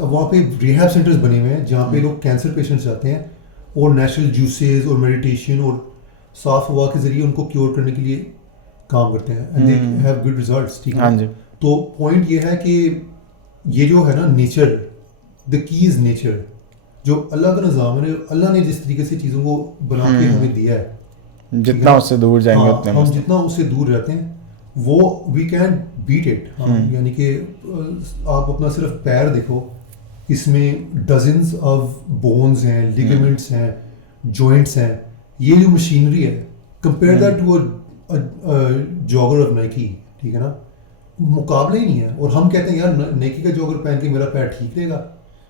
وہاں پہ ریہیب سینٹرز بنے ہوئے ہیں جہاں پہ لوگ کینسر پیشنٹس جاتے ہیں, اور نیچرل جوسز اور میڈیٹیشن اور صاف ہوا کے ذریعے ان کو کیور کرنے کے لیے کام کرتے ہیں, and they have good results, ٹھیک ہے. تو پوائنٹ یہ ہے کہ یہ جو ہے نا نیچر, دا کی از نیچر, جو اللہ کا نظام ہے, اللہ نے جس طریقے سے چیزوں کو بنا کے ہمیں دیا ہے, جتنا اس سے دور جائیں گے اتنے ہم جتنا اس سے دور رہتے ہیں وہ وی کین بیٹ اٹ. یعنی کہ آپ اپنا صرف پیر دیکھو, اس میں ڈزنس آف بونز ہیں, لیگمنٹس ہیں, جوائنٹس ہیں, یہ جو مشینری ہے compare that to jogger of Nike, ٹھیک ہے نا, مقابلہ ہی نہیں ہے. اور ہم کہتے ہیں یار نائکی کا جاگر پہن کے میرا پیر ٹھیک رہے گا,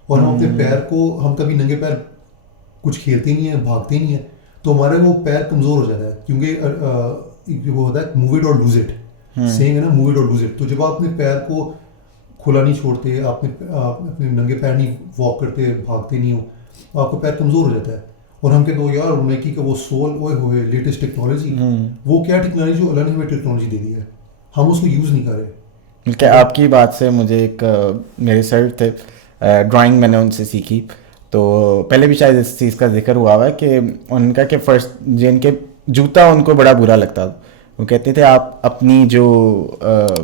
اور ہم اپنے پیر کو, ہم کبھی ننگے پیر کچھ کھیلتے نہیں ہیں, بھاگتے نہیں ہیں, تو ہمارے وہ پیر کمزور ہو جاتا ہے, کیونکہ وہ ہوتا ہے موو اٹ اور لوز اٹ, سینگ ہے نا, موو اٹ اور لوز اٹ. تو جب آپ اپنے پیر کو کھلا نہیں چھوڑتے, آپ اپنے ننگے پیر نہیں واک کرتے, بھاگتے نہیں ہو, آپ کا پیر کمزور ہو جاتا ہے. اور ہم کہتے ہیں یار نائکی کا وہ سول, اوئے ہوئے لیٹسٹ ٹیکنالوجی, وہ کیا ٹیکنالوجی, جو اللہ نے ہمیں ٹیکنالوجی دے دی ہے, ہم اس کو یوز نہیں کر رہے. کہ آپ کی بات سے مجھے ایک میرے سر تھے ڈرائنگ, میں نے ان سے سیکھی, تو پہلے بھی شاید اس چیز کا ذکر ہوا ہے کہ ان کا کہ فرسٹ جن کے جوتا ان کو بڑا برا لگتا تھا. وہ کہتے تھے آپ اپنی جو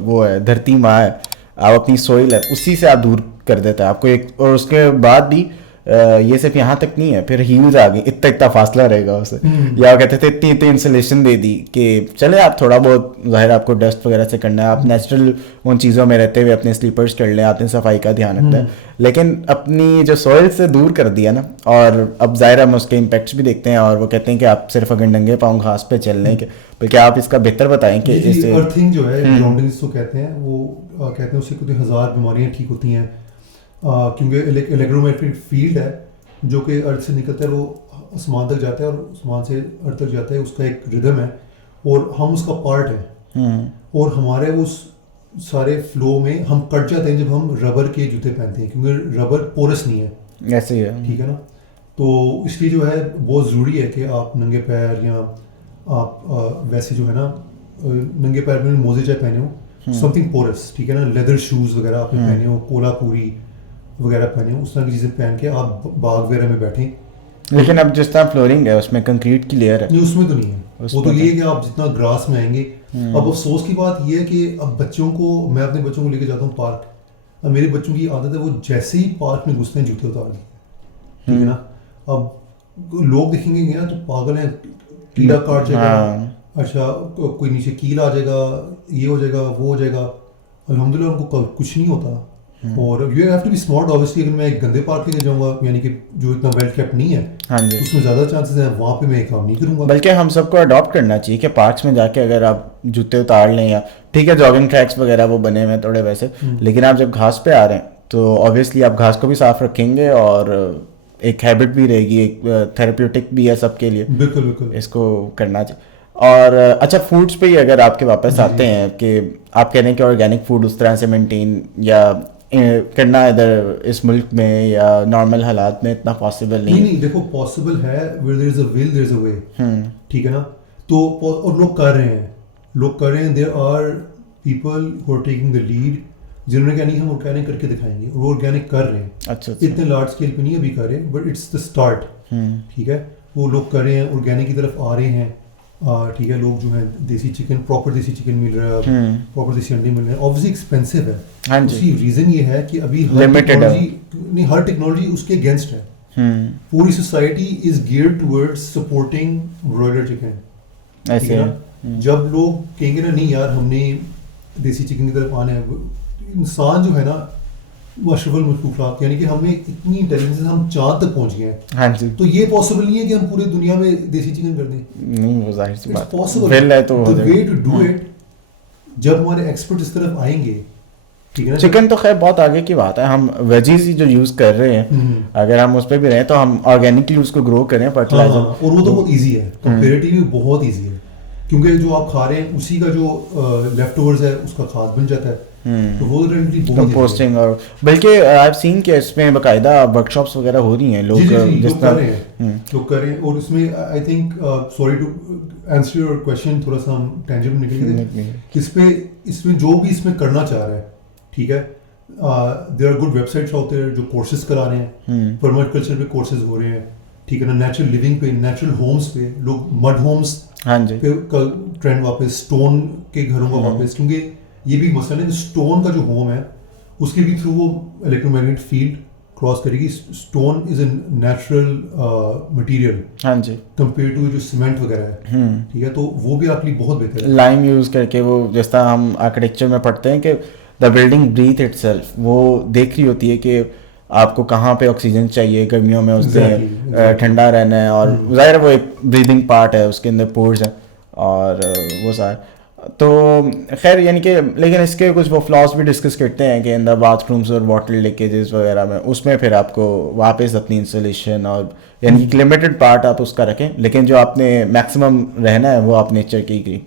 وہ ہے دھرتی ماں ہے, آپ اپنی سوئل ہے, اسی سے آپ دور کر دیتے ہیں آپ کو ایک, اور اس کے بعد بھی یہ صرف یہاں تک نہیں ہے, پھر ہیلز آ گئی, اتنا فاصلہ رہے گا اسے, یا وہ کہتے تھے اتنی انسولیشن دے دی کہ چلے آپ تھوڑا بہت ظاہر آپ کو ڈسٹ وغیرہ سے کرنا ہے, آپ نیچرل ان چیزوں میں رہتے ہوئے اپنے سلیپرز کر لیں, آپ نے صفائی کا دھیان رکھنا ہے, لیکن اپنی جو سوئل سے دور کر دیا نا. اور اب ظاہر ہم اس کے امپیکٹس بھی دیکھتے ہیں, اور وہ کہتے ہیں کہ آپ صرف اگر ننگے پاؤں گھاس پہ چل لیں, بلکہ آپ اس کا بہتر بتائیں کہ اس سے ارتھنگ جو ہے, گراؤنڈنگ جس کو کہتے ہیں, وہ کہتے ہیں اس سے کچھ 1000 بیماریاں ٹھیک ہوتی ہیں, کیونکہ الیکٹرومیگنیٹک فیلڈ ہے جو کہ ارتھ سے نکلتا ہے, وہ آسمان تک جاتا ہے, اور آسمان سے ارتھ تک جاتا ہے, اس کا ایک ردم ہے, اور ہم اس کا پارٹ ہیں, اور ہمارے اس سارے فلو میں ہم کٹ جاتے ہیں جب ہم ربر کے جوتے پہنتے ہیں, کیونکہ ربر پورس نہیں ہے, ایسے ہی ہے, ٹھیک ہے نا. تو اس لیے جو ہے بہت ضروری ہے کہ آپ ننگے پیر, یا آپ ویسے جو ہے نا ننگے پیر میں موزے چاہے پہنے ہو, سم تھنگ پورس, ٹھیک ہے نا, لیدر شوز وغیرہ آپ نے پہنے ہو, کولا پوری وغیرہ پہنے ہو, اس طرح کی چیزیں پہن کے آپ باغ وغیرہ میں بیٹھیں, لیکن اب جس طرح فلورنگ ہے اس میں کنکریٹ کی لیئر ہے. نہیں اس میں تو نہیں ہے, وہ تو یہ ہے کہ آپ جتنا گراس میں آئیں گے. اب افسوس کی بات یہ ہے کہ اب بچوں کو, میں اپنے بچوں کو لے کے جاتا ہوں پارک, اب میرے بچوں کی عادت ہے وہ جیسے ہی پارک میں گھستے ہیں جوتے اتار دیں, ٹھیک ہے نا. اب لوگ دیکھیں گے نا تو پاگل ہیں, کیڑا کاٹ جائے گا, اچھا کوئی نیچے کیل آ جائے گا, یہ ہو جائے گا, وہ ہو جائے گا. الحمدللہ ان کو کچھ نہیں ہوتا. اور you have to be smart obviously. اگر میں ایک گندے پارک لے جاؤں گا, یعنی کہ جو اتنا ویل کیپٹ نہیں ہے, اس میں زیادہ چانسز ہیں وہاں پہ میں کام نہیں کروں گا. بلکہ ہم سب کو اڈاپٹ کرنا چاہیے کہ پارکس میں جا کے اگر آپ جوتے اتار لیں, یا ٹھیک ہے جاگنگ ٹریکس وغیرہ وہ بنے ہوئے ہیں تھوڑے ویسے, لیکن آپ جب گھاس پہ آ رہے ہیں تو آبویسلی آپ گھاس کو بھی صاف رکھیں گے اور ایک ہیبٹ بھی رہے گی, ایک تھراپیوٹک بھی ہے سب کے لیے. بالکل بالکل اس کو کرنا چاہیے. اور اچھا فوڈس پہ ہی اگر آپ کے واپس آتے ہیں کہ آپ کہہ رہے ہیں کہ آرگینک فوڈ اس طرح سے مینٹین یا کرنا ادھر اس ملک میں یا نارمل حالات میں اتنا پاسبل نہیں. نہیں دیکھو پاسبل ہے, where there is a will there is a way, ٹھیک ہے نا. تو اور لوگ کر رہے ہیں, there are people who are taking the lead, جنہوں نے کہا نہیں ہم آرگینک کر کے دکھائیں گے, اور وہ آرگینک کر رہے ہیں. اچھا اتنے لارج اسکیل پہ نہیں ابھی کر رہے, بٹ اٹس دا اسٹارٹ, ٹھیک ہے. وہ لوگ کر رہے ہیں, آرگینک کی طرف آ رہے ہیں, ٹھیک ہے. لوگ جو ہیں دیسی چکن, پراپر دیسی چکن مل رہا ہے, پراپر دیسی انڈے مل رہے ہیں. آبویسلی ایکسپینسو ہے, اس کی ریزن یہ ہے کہ ابھی ہر ٹیکنالوجی اس کے اگینسٹ ہے. پوری society is geared towards supporting broiler chicken. ایسے جب لوگ کہیں گے نا نہیں یار ہم نے دیسی چکن کی طرف آنا ہے, انسان جو ہے نا وہ اشرف المخلوقات, یعنی کہ ہمیں اتنی انٹیلیجنس ہم چاند تک پہنچ گئے ہیں. تو یہ پاسبل نہیں ہے کہ ہم پوری دنیا میں دیسی چکن کر دیں. نہیں وہ ظاہر سی بات ہے. The way to do it, جب ہمارے ایکسپرٹ اس طرف آئیں گے, ٹھیک ہے نا. چکن تو خیر بہت آگے کی بات ہے, ہم ویجیز ہی جو یوز کر رہے ہیں اگر ہم اس پہ بھی رہیں تو ہم آرگینکلی اس کو گرو کریں فرٹیلائزر. اور وہ تو بہت ایزی ہے, کمپیریٹیولی بہت ایزی ہے, کیونکہ جو آپ کھا رہے ہیں اسی کا جو لیفٹ اوورز ہے اس کا کھاد بن جاتا ہے. تو وہ کمپوسٹنگ, اور بلکہ آئی ہیو سین کہ اس میں باقاعدہ ورک شاپس وغیرہ ہو رہی ہیں, لوگ جس طرح لوگ کر رہے ہیں. اور اس میں I think sorry to answer your question, تھوڑا سا ہم ٹینجنٹ نکل گئے اس میں جو بھی اس میں کرنا چاہ رہا ہے, ٹھیک ہے. There are good websites out there جو کورسز کرا رہے ہیں, پرمٹ کلچر پہ کورسز ہو رہے ہیں, ٹھیک ہے نا. نیچرل لیونگ پہ, نیچرل ہومس پہ, لوگ مڈ ہومس پہ کا ٹرینڈ واپس, اسٹون کے گھروں کا واپس, کیونکہ یہ بھی مسئلہ ہے کہ اسٹون کا جو ہوم ہے اس کے بھی تھرو وہ الیکٹرو میگنیٹک فیلڈ کراس کرے گی. Stone is a natural material compare to جو سیمنٹ وغیرہ ہے, ٹھیک ہے. تو وہ بھی آپ کے لیے بہت بہتر ہے. لائم یوز کر کے, وہ جس طرح ہم آرکیٹیکچر میں پڑھتے ہیں کہ the building breathe itself, وہ دیکھ رہی ہوتی ہے کہ آپ کو کہاں پہ آکسیجن چاہیے, گرمیوں میں اس پہ ٹھنڈا رہنا ہے, اور ظاہر وہ ایک بریدنگ پارٹ ہے, اس کے اندر پورز ہیں اور وہ سارا. تو خیر یعنی کہ لیکن اس کے کچھ وہ فلاس بھی ڈسکس کرتے ہیں کہ ان دا باتھ رومس اور واٹر لیکیجز وغیرہ میں, اس میں پھر آپ کو واپس اپنی انسولیشن اور یعنی کہ لمیٹڈ پارٹ آپ اس کا رکھیں, لیکن جو آپ نے میکسیمم رہنا ہے وہ آپ نیچر کی کریں.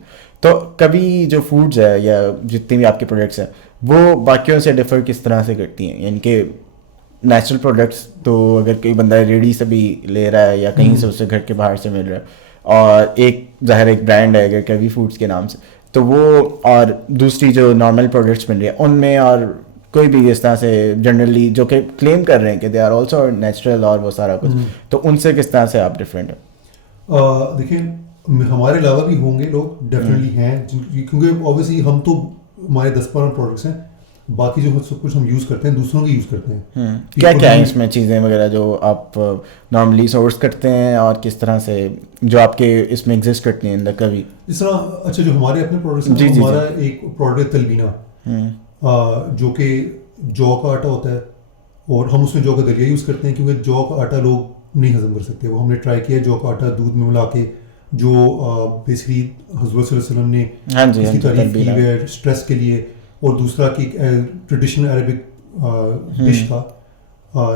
تو کبھی جو فوڈز ہے یا جتنی بھی آپ کے پروڈکٹس ہیں وہ باقیوں سے ڈفر کس طرح سے کرتی ہیں, یعنی کہ نیچرل پروڈکٹس تو اگر کوئی بندہ ریڈی سے بھی لے رہا ہے یا کہیں سے اسے گھر کے باہر سے مل رہا ہے, اور ایک ظاہر ایک برانڈ ہے اگر کبھی فوڈس کے نام سے, تو وہ اور دوسری جو نارمل پروڈکٹس مل رہی ہیں ان میں, اور کوئی بھی اس طرح سے جنرلی جو کہ کلیم کر رہے ہیں کہ دے آر آلسو نیچرل اور وہ سارا کچھ, تو ان سے کس طرح سے آپ ڈفرینٹ ہیں؟ دیکھیں ہمارے علاوہ بھی ہوں گے لوگ, ڈیفینیٹلی ہیں, کیونکہ اوبیسلی ہم تو ہمارے 10-12 پروڈکٹس ہیں, باقی جو سب کچھ ہم یوز کرتے ہیں دوسروں کے یوز کرتے ہیں. کیا کیا ہیں اس میں چیزیں وغیرہ جو آپ نارملی سورس کرتے ہیں, اور کس طرح سے جو آپ کے اس میں ایگزسٹ کرتی ہیں اندر کبھی اس طرح. اچھا جو ہمارے اپنے پروڈکٹس ہیں, ہمارا ایک پروڈکٹ تلبینہ جو کہ جو کا آٹا ہوتا ہے, اور ہم اس میں جو کا دلیا یوز کرتے ہیں, کیونکہ جو کا آٹا لوگ نہیں ہضم کر سکتے. وہ ہم نے ٹرائی کیا جو کا آٹا دودھ میں ملا کے, جو بیسکلی حضرت صلی اللہ علیہ وسلم نے اس کی تعریف کی ہے اسٹریس کے لیے, اور دوسرا کہ ٹریڈیشنل عربک ڈش تھا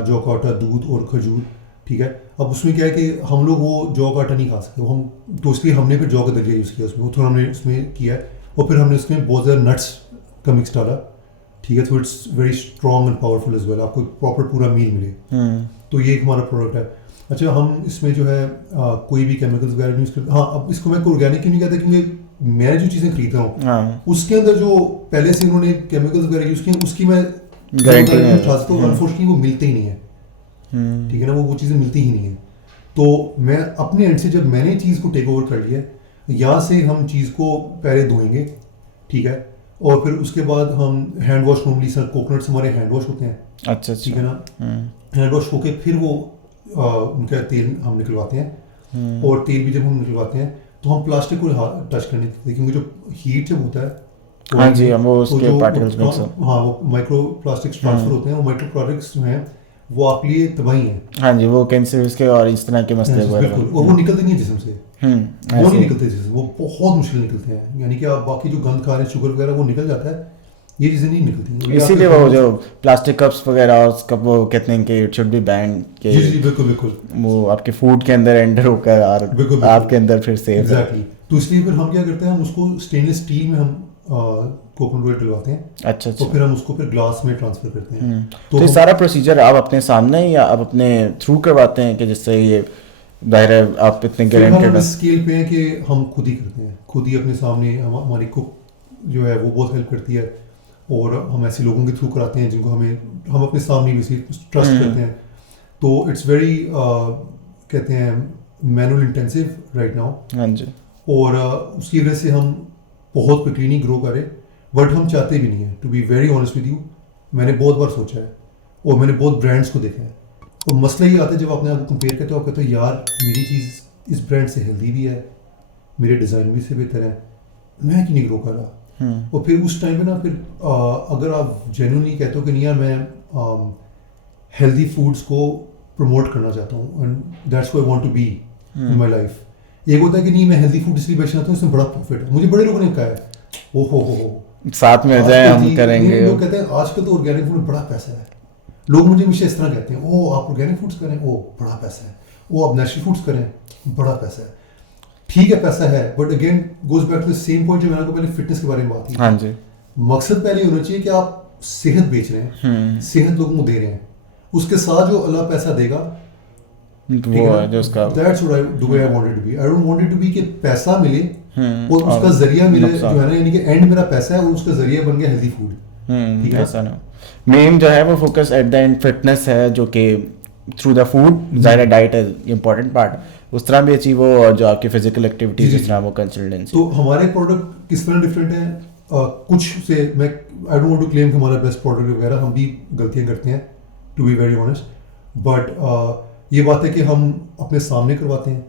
جو کا آٹا, دودھ اور کھجور, ٹھیک ہے. اب اس میں کیا ہے کہ ہم لوگ وہ جو کا آٹا نہیں کھا سکتے, ہم تو اس لیے ہم نے پھر جو کا دلیا یوز کیا اس میں, وہ تھوڑا ہم نے اس میں کیا ہے, اور پھر ہم نے اس میں بہت زیادہ نٹس کا مکس ڈالا, ٹھیک ہے. تو it's very strong and powerful as well, آپ کو پراپر پورا میل ملے. تو یہ ایک ہمارا پروڈکٹ ہے. اچھا ہم اس میں جو ہے کوئی بھی کیمیکلز وغیرہ نہیں یوز کرتے. ہاں اب اس کو میں آرگینک کیوں نہیں کہتا, کیونکہ میں جو چیزیں خرید رہا ہوں اس کے اندر جو پہلے سے انہوں نے کیمیکلز وغیرہ یوز کیے اس کی میں گارنٹی اٹھا سکتا ہوں. انفارچونیٹلی وہ ملتے ہی نہیں ہے, ٹھیک ہے نا, وہ چیزیں ملتی ہی نہیں ہیں. تو میں اپنے اینڈ سے جب میں نے چیز کو ٹیک اوور کر لیا یہاں سے ہم چیز کو پہلے دھوئیں گے, ٹھیک ہے, اور پھر اس کے بعد ہم ہینڈ واش, نارملی سر کوکونٹس ہمارے ہینڈ واش ہوتے ہیں, اچھا ٹھیک ہے نا, ہینڈ واش ہو کے پھر وہ ان کا تیل ہم نکلواتے ہیں, اور تیل بھی جب ہم نکلواتے ہیں تو ہم پلاسٹک کو ٹچ کرنے دیتے ہیں, کیونکہ جو ہیٹ جب ہوتا ہے ہاں جی وہ اس کے پارٹیکلز مکس ہاں وہ مائکرو پلاسٹکس ٹرانسفر ہوتے ہیں, وہ مائکرو پلاسٹکس جو ہیں وہ آپ کے لیے تباہی ہیں. ہاں جی وہ کینسرز کے اور اس طرح کے مسئلے بالکل, اور وہ نکلتے نہیں ہیں جسم سے, وہ نہیں نکلتے جسم سے, وہ بہت مشکل نکلتے ہیں, یعنی کہ آپ باقی جو گند کھا رہے ہیں شوگر وغیرہ وہ نکل جاتا ہے, یہ چیزیں نہیں نکلتی. اسی لیے وہ جو پلاسٹک کپس وغیرہ اور کپ وہ کہتے ہیں کہ اٹ شوڈ بی بین, کہ جی بالکل بالکل وہ آپ کے فوڈ کے اندر انٹر ہو کر اور آپ کے اندر پھر سیف ہے. تو اس لیے پھر ہم کیا کرتے ہیں, ہم اس کو اسٹینلیس اسٹیل میں ہم کوکونٹ آئل ڈلواتے ہیں, اچھا تو پھر ہم اس کو پھر گلاس میں ٹرانسفر کرتے ہیں. تو یہ سارا پروسیجر آپ اپنے سامنے یا آپ اپنے تھرو کرواتے ہیں, کہ جس سے یہ ظاہر ہے آپ اتنے گارنٹیڈ اس اسکیل پہ ہیں کہ ہم خود ہی کرتے ہیں, خود ہی اپنے سامنے. ہماری کوک جو ہے وہ بہت ہیلپ کرتی ہے, اور ہم ایسے لوگوں کے تھرو کراتے ہیں جن کو ہم اپنے سامنے بھی ٹرسٹ کرتے ہیں. تو اٹس ویری کہتے ہیں مینول انٹینسو رائٹ ناؤ. ہاں جی, اور اس کی وجہ سے ہم بہت کوئکلی نہیں گرو کرے, بٹ ہم چاہتے بھی نہیں ہیں. To be very honest with you, میں نے بہت بار سوچا ہے اور میں نے بہت برانڈس کو دیکھا ہے, اور مسئلہ یہ آتا ہے جب اپنے آپ کو کمپیئر کرتے ہو, آپ کہتے ہو یار میری چیز اس برانڈ سے ہیلدی بھی ہے, میرے ڈیزائن بھی سے بہتر ہے, میں کیوں نہیں گرو کر رہا. اور پھر اس ٹائم پہ نا پھر اگر آپ جینوئنلی کہتے ہو کہ نہیں یار میں ہیلدی فوڈس کو پروموٹ کرنا چاہتا ہوں, and that's why I want to be in my life. ایک ہوتا ہے کہ نہیں میں ہیلدی فوڈ اس لیے بیچنا چاہتا ہوں, اس میں بڑا پروفٹ ہے. مجھے بڑے لوگوں نے کہا ہے او ہو ساتھ میں جائیں ہم کریں گے. لوگ کہتے ہیں آج کل تو آرگینک فوڈ میں بڑا پیسہ ہے. لوگ مجھے ہمیشہ اس طرح کہتے ہیں, او آپ آرگینک فوڈس کریں, او بڑا پیسہ ہے, او آپ نیچرل فوڈس کریں, بڑا پیسہ ہے. ٹھیک ہے پیسہ ہے, but again goes back to same point جو میں نے کو پہلے فٹنس کے بارے میں بات کی. ہاں جی, مقصد پہلے ہونا چاہیے کہ آپ صحت بیچ رہے ہیں, صحت لوگوں کو دے رہے ہیں, اس کے ساتھ جو اللہ پیسہ دے گا وہ ہے جو اس کا that's what the way I want it to be. I don't want it to be کہ پیسہ ملے اور اس کا ذریعہ ملے جو ہے نا, یعنی کہ اینڈ میرا پیسہ ہے اور اس کا ذریعہ بن گیا ہیلدی فوڈ. ایسا نا مین جو ہے وہ focus at the end fitness ہے, جو کہ تھرو دا فوڈ ظاہر ڈائٹ از امپورٹنٹ پارٹ, اس طرح بھی اچیو ہو, اور جو آپ کی فزیکل ایکٹیویٹیز جس طرح وہ کنسلٹنسی. تو ہمارے پروڈکٹ کس طرح ڈفرینٹ ہیں کچھ سے. میں I don't want to claim کہ ہمارا بیسٹ پروڈکٹ وغیرہ, ہم بھی غلطیاں کرتے ہیں to be very honest, but یہ بات ہے کہ ہم اپنے سامنے کرواتے ہیں,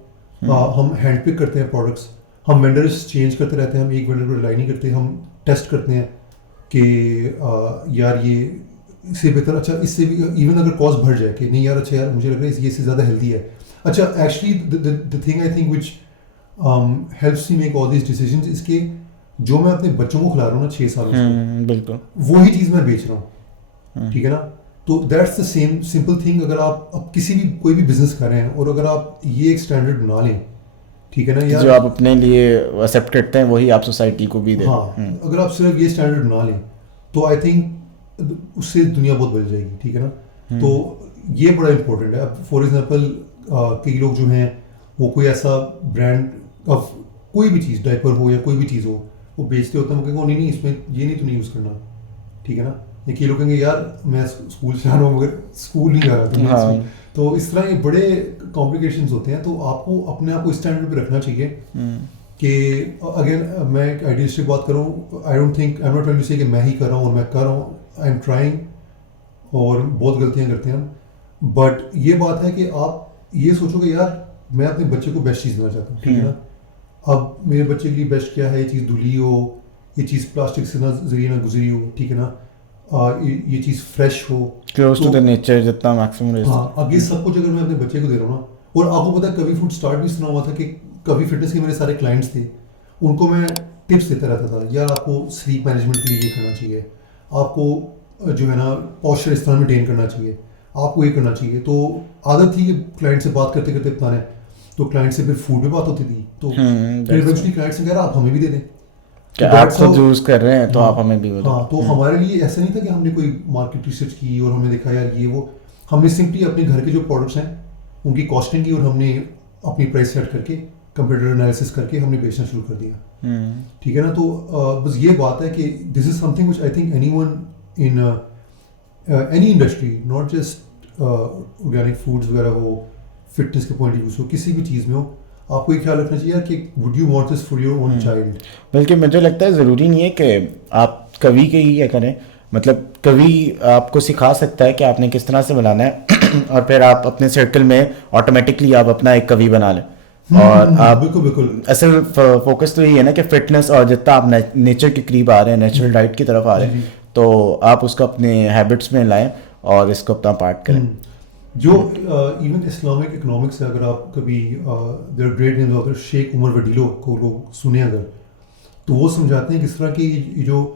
ہم ہینڈ پک کرتے ہیں پروڈکٹس, ہم وینڈرس چینج کرتے رہتے ہیں, ہم ایک وینڈر کو ریلائی نہیں کرتے, ہم ٹیسٹ کرتے ہیں کہ یار یہ اس سے بہتر, اچھا اس سے بھی ایون اگر کاسٹ بڑھ جائے کہ نہیں یار اچھا یار مجھے لگ رہا ہے یہ سے زیادہ ہیلدی ہے. اچھا actually the thing I think which helps me make all these decisions is کہ جو میں اپنے بچوں کو کھلا رہا ہوں نا 6 سال سے, بالکل وہی چیز میں بیچ رہا ہوں, ٹھیک ہے نا. تو that's the same simple thing. اگر آپ کسی بھی کوئی بھی بزنس کر رہے ہیں اور اگر آپ یہ ایک اسٹینڈرڈ بنا لیں, ٹھیک ہے نا, جو آپ اپنے لیے ایکسیپٹ کرتے ہیں وہی آپ سوسائٹی کو بھی دیں. ہاں, اگر آپ صرف یہ اسٹینڈرڈ بنا لیں تو آئی تھنک اس سے دنیا بہت بدل جائے گی, ٹھیک ہے نا. تو یہ بڑا امپورٹنٹ ہے. اب فار ایگزامپل کئی لوگ جو ہیں وہ کوئی ایسا برانڈ آف کوئی بھی چیز, ڈائپر ہو یا کوئی بھی چیز ہو, وہ بیچتے ہوتے ہیں, وہ کہیں گے نہیں اس میں یہ نہیں تو نہیں یوز کرنا, ٹھیک ہے نا. یہ لوگ کہیں گے یار میں اسکول سے آ رہا ہوں مگر اسکول نہیں جا رہا. تو اس طرح یہ بڑے کمپلیکیشنز ہوتے ہیں. تو آپ کو اپنے آپ کو اسٹینڈرڈ پہ رکھنا چاہیے کہ اگین میں ایک آئیڈیلسٹک بات کروں, I don't think I am not trying to say کہ میں ہی کر رہا ہوں اور میں کر رہا ہوں, آئی ایم ٹرائنگ, اور بہت غلطیاں کرتے ہیں ہم. بٹ یہ بات ہے کہ آپ یہ سوچو کہ یار میں اپنے بچے کو بیسٹ چیز دینا چاہتا ہوں, ٹھیک ہے نا. اب میرے بچے کے لیے بیسٹ کیا ہے, یہ چیز دھلی ہو, یہ چیز پلاسٹک سے نہ ذریعے نہ گزری ہو, ٹھیک ہے نا, یہ چیز فریش ہو, کلوز ٹو دی نیچر جتنا میکسیمم. ہاں, اب یہ سب کچھ اگر میں اپنے بچے کو دے رہا ہوں نا, اور آپ کو پتا ہے کبھی فوڈ اسٹارٹ بھی سنا ہوا تھا کہ کبھی فٹنس کے میرے سارے کلائنٹس تھے, ان کو میں ٹپس دیتا رہتا تھا, یار آپ کو سلیپ مینجمنٹ کے لیے یہ کرنا چاہیے, آپ کو جو ہے نا پوسچر اس طرح مینٹین کرنا چاہیے, آپ کو یہ کرنا چاہیے. تو عادت تھی کہ کلائنٹ سے بات کرتے کرتے بتانے, تو کلائنٹ سے پھر فوڈ پہ بات ہوتی تھی, تو پھر ایونچولی کلائنٹ سے کہہ رہا آپ ہمیں بھی دے دیں کہ آپ خود یوز کر رہے ہیں تو آپ ہمیں بھی. ہاں, تو ہمارے لیے ایسا نہیں تھا کہ ہم نے کوئی مارکیٹ ریسرچ کی اور ہم نے دیکھا یار یہ وہ, ہم نے سمپلی اپنے گھر کے جو پروڈکٹس ہیں ان کی کاسٹنگ کی اور ہم نے اپنی پرائس سیٹ کر کے کمپیوٹر انالیسس کر کے ہم نے بیچنا شروع کر دیا, ٹھیک ہے نا. تو بس یہ بات ہے کہ this is something which I think anyone in any industry, not just organic foods وغیرہ ہو, فٹنس کے پوائنٹ آف ویو سے ہو, کسی بھی چیز میں ہو, آپ کو یہ خیال رکھنا چاہیے کہ would you want this for your own child. بلکہ مجھے لگتا ہے ضروری نہیں ہے کہ آپ کبھی کے ہی کریں, مطلب کبھی آپ کو سکھا سکتا ہے کہ آپ نے کس طرح سے بنانا ہے اور پھر آپ اپنے سرکل میں آٹومیٹکلی آپ اپنا ایک کبھی بنا لیں. اور آپ بالکل اصل فوکس تو یہی ہے نا کہ فٹنس, اور جتنا آپ نیچر کے قریب آ رہے ہیں, نیچرل ڈائٹ کی طرف آ رہے ہیں, تو آپ اس کو اپنے ہیبٹس میں لائیں اور اس کو اپنا پارٹ کریں. جو ایون اسلامک اکنامکس ہے, اگر آپ کبھی دیر گریٹ نیمز آتھر شیخ عمر وڈیلو کو لوگ سنیں اگر, تو وہ سمجھاتے ہیں کس طرح کی یہ جو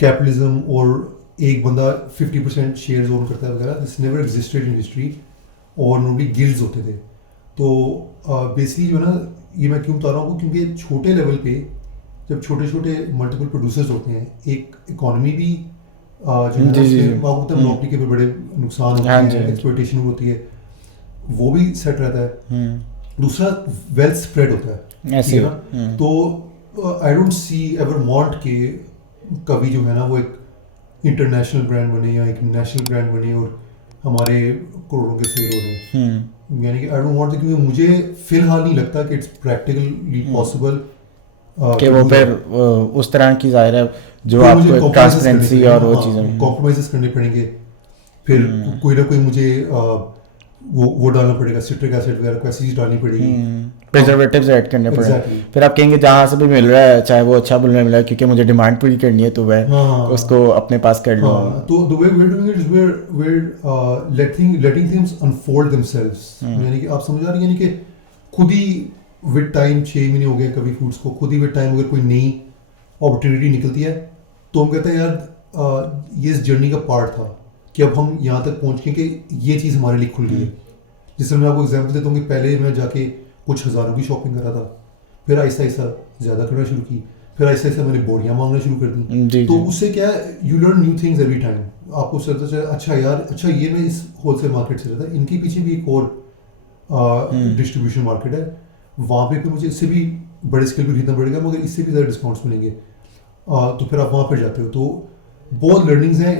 کیپٹلزم اور ایک بندہ 50% شیئرز اون کرتا ہے وغیرہ, دس نیور ایگزسٹڈ ان ہسٹری, اور نارملی گلڈز ہوتے تھے. تو بیسکلی جو ہے نا, یہ میں کیوں بتا رہا ہوں, کیونکہ چھوٹے لیول پہ جب چھوٹے چھوٹے ملٹیپل پروڈیوسرز ہوتے ہیں, ایک اکانومی بھی جو ہے مونوپولی کے بڑے نقصان ہوتے ہیں, ایکسپلوٹیشن ہوتی ہے, وہ بھی سیٹ رہتا ہے. دوسرا ویلتھ اسپریڈ ہوتا ہے, ٹھیک ہے نا. تو I don't see ever want کہ کبھی جو ہے نا وہ ایک انٹرنیشنل برانڈ بنے یا ایک نیشنل برانڈ بنے اور ہمارے کروڑوں کے سیل ہو رہے ہیں. یعنی کہ آئی ڈونٹ وانٹ, کیونکہ مجھے فی الحال نہیں لگتا کہ اٹس پریکٹیکلی پاسبل کہ وہ پھر اس طرح کی ظاہر ہے جو آپ کو ٹرانسپیرنسی اور وہ چیزیں کمپرومائزز کرنے پڑیں گے. پھر کوئی نہ کوئی مجھے وہ ڈالنا پڑے گا, سٹرک ایسڈ وغیرہ کو ایسی چیز ڈالنی پڑے گی, پریزرویٹیوز ایڈ کرنے پڑیں. پھر آپ کہیں گے جہاں سے بھی مل رہا ہے چاہے وہ اچھا بولنے ملا ہے, کیونکہ مجھے ڈیمانڈ پوری کرنی ہے تو میں اس کو اپنے پاس کر لوں. تو the way we're doing it is we're letting things unfold themselves. یعنی کہ آپ سمجھ آ رہی ہیں, یعنی کہ خود ہی ود ٹائم 6 مہینے ہو گئے کبھی فوڈس کو, خود ہی ود ٹائم اگر کوئی نئی اپرچونیٹی نکلتی ہے تو ہم کہتے ہیں یار یہ اس جرنی کا پارٹ تھا کہ اب ہم یہاں تک پہنچ گئے کہ یہ چیز ہمارے لیے کھل گئی ہے. جس سے میں آپ کو ایگزامپل دیتا ہوں کہ پہلے میں جا کے کچھ ہزاروں کی شاپنگ کرا تھا, پھر آہستہ آہستہ زیادہ کرنا شروع کی, پھر آہستہ آہستہ میں نے بوریاں مانگنا شروع کر دیں. تو اس سے کیا ہے, you learn new things every time. آپ کو سرتا چلے اچھا یار, اچھا یہ میں اس ہول سیل مارکیٹ سے رہتا ہے, ان کے پیچھے بھی ایک اور ڈسٹریبیوشن مارکیٹ ہے, وہاں پہ مجھے اس سے بھی بڑے اسکیل پہ خریدنا پڑے گا مگر اس سے بھی زیادہ ڈسکاؤنٹس ملیں گے. تو پھر آپ وہاں پہ جاتے ہو, تو بہت لرننگز ہیں,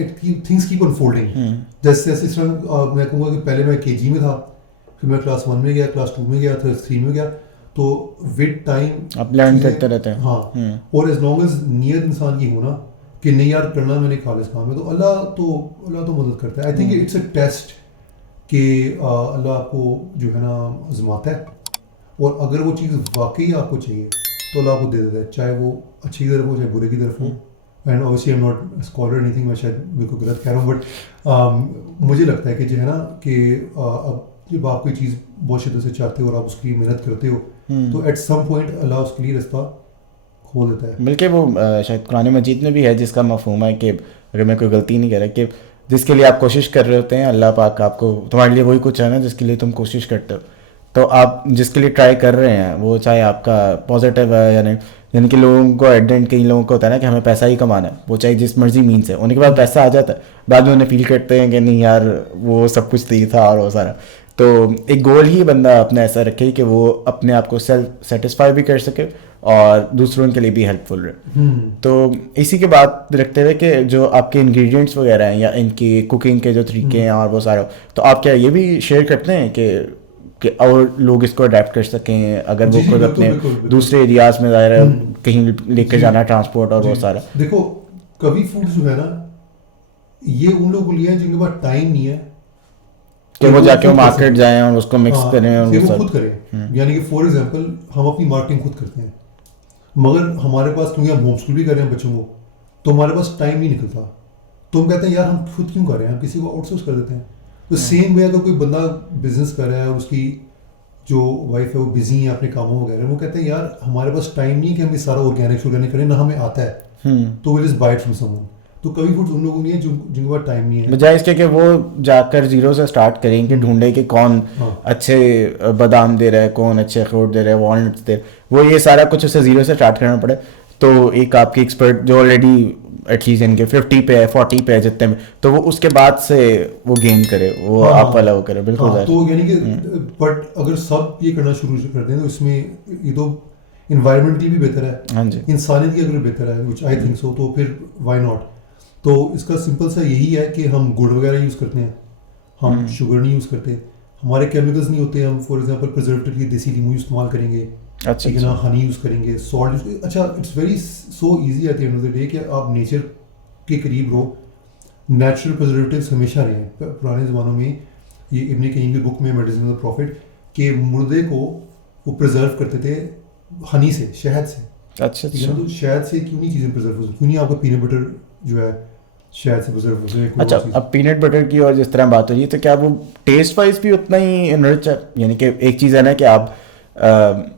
تھنگس کیپ انفولڈنگ. جیسے اس طرح میں کہوں گا کہ پہلے میں KG میں تھا, پھر میں کلاس 1 میں گیا, کلاس 2 میں گیا, کلاس 3 میں گیا, تو ود ٹائم آپ لرن کرتے رہتے ہیں. ہاں, اور ایز لانگ ایز نیت انسان کی ہونا کہ نہیں یار کرنا میں نے خالص کام ہے, تو اللہ تو مدد کرتا ہے. I think it's a test کہ اللہ آپ کو جو ہے نا آزماتا ہے, اور اگر وہ چیز واقعی آپ کو چاہیے تو اللہ آپ کو دے دیتا ہے, چاہے وہ اچھی کی طرف ہو چاہے برے کی طرف ہو. And obviously I am not scholar anything, میں شاید میرے کو غلط کہہ رہا ہوں, بٹ مجھے لگتا ہے کہ جو ہے نا کہ اب جب آپ کوئی چیز بہت شدت سے چاہتے ہو اور آپ اس کے لیے محنت کرتے ہو تو ایٹ سم پوائنٹ اللہ اس کے لیے رستہ کھول دیتا ہے. بلکہ وہ شاید قرآن مجید میں بھی ہے جس کا مفہوم ہے کہ اگر میں کوئی غلطی نہیں کر رہا, کہ جس کے لیے آپ کوشش کر رہے ہوتے ہیں اللہ پاک آپ کو, تمہارے لیے وہی کچھ ہے نا جس کے لیے تم کوشش کرتے ہو. تو آپ جس کے لیے ٹرائی کر رہے ہیں وہ چاہے آپ کا پازیٹیو ہے یا نہیں, یعنی کہ لوگوں کو ایٹ دا اینڈ کئی لوگوں کو ہوتا ہے نا کہ ہمیں پیسہ ہی کمانا ہے, وہ چاہے جس مرضی مین سے, ہونے کے بعد پیسہ آ جاتا ہے, بعد میں انہیں فیل کرتے ہیں کہ نہیں یار وہ سب کچھ صحیح تھا اور وہ سارا. تو ایک گول ہی بندہ اپنا ایسا رکھے کہ وہ اپنے آپ کو سیلف سیٹسفائی بھی کر سکے اور دوسروں کے لیے بھی ہیلپ فل رہے. تو اسی کے بات رکھتے ہوئے کہ جو آپ کے انگریڈینٹس وغیرہ ہیں یا ان کی کوکنگ کے جو طریقے ہیں اور وہ سارا, تو آپ کیا یہ بھی شیئر کرتے ہیں کہ اور لوگ اس کو اڈیپٹ کر سکیں اگر وہ خود اپنے دوسرے ایریاز میں ظاہر ہے کہیں لے کے جانا ٹرانسپورٹ اور وہ سارا. دیکھو کبھی فوڈ جو ہے نا یہ ان لوگوں کے لیے ہیں جن کے پاس ٹائم نہیں ہے کہ وہ جا کے مارکیٹ جائیں اور اس کو مکس کریں اور وہ خود کریں. یعنی کہ فار ایگزامپل ہم اپنی مارکیٹنگ خود کرتے ہیں, مگر ہمارے پاس کیونکہ ہم ہوم اسکول بھی کر رہے ہیں بچوں کو, تو ہمارے پاس ٹائم نہیں نکلتا, تو ہم کہتے ہیں یار ہم خود کیوں کر رہے ہیں, ہم کسی کو آؤٹ سورس کر دیتے ہیں. تو سیم وے اگر کوئی بندہ بزنس کر رہا ہے اور اس کی جو وائف ہے وہ بزی ہیں اپنے کاموں وغیرہ, وہ کہتے ہیں یار ہمارے پاس ٹائم نہیں کہ ہم یہ سارا آرگینک کریں, نہ ہمیں آتا ہے, تو well is buy from someone. تو کبھی فوڈ ان لوگوں نہیں ہے جن کے پاس ٹائم نہیں ہے, بجائے اس کے کہ وہ جا کر زیرو سے اسٹارٹ کریں کہ ڈھونڈے کہ کون اچھے بادام دے رہا ہے, کون اچھے اخروٹ دے رہا ہے, والنٹس دے, وہ یہ سارا کچھ اسے زیرو سے اسٹارٹ کرنا پڑے. تو ایک آپ کی ایکسپرٹ جو آلریڈی ایٹ لیسٹ ان کے 50 پہ ہے 40 پہ ہے جتنے میں, تو وہ اس کے بعد سے وہ گین کرے, وہ آپ والا وہ کرے. بالکل. تو یعنی کہ بٹ اگر سب یہ کرنا شروع کر دیں تو اس میں یہ تو انوائرمنٹ کے لیے بھی بہتر ہے, انسانیت کے اگر بہتر ہے, وچ آئی تھنک سو, تو پھر وائی ناٹ. تو اس کا سمپل سا یہی ہے کہ ہم گڑ وغیرہ یوز کرتے ہیں, ہم شوگر نہیں یوز کرتے, ہمارے کیمیکلز نہیں ہوتے. ہم فار ایگزامپل پرزرویٹو کے لیے دیسی لیمو استعمال کریں گے, اچھا ٹھیک ہے نا, ہنی یوز کریں گے, سالٹ. اچھا it's very so easy at the end of the day کہ آپ نیچر کے قریب رہو. نیچرل پرزرویٹیوز ہمیشہ رہے ہیں پرانے زمانوں میں. یہ ابن قیم کی بک میں میڈیسن آف دا پروفٹ کہ مردے کو وہ پرزرو کرتے تھے ہنی سے, شہد سے. اچھا ٹھیک ہے نا, تو شہد سے کیوں نہیں چیزیں پرزرو ہوتی, کیوں نہیں آپ کا پینٹ بٹر جو ہے شہد سے پرزرو ہوتے ہیں. اچھا, اب پینٹ بٹر کی اور جس طرح بات ہو رہی ہے تو کیا وہ ٹیسٹ وائز بھی اتنا ہی انرچ ہے؟ یعنی کہ ایک چیز ہے نا کہ آپ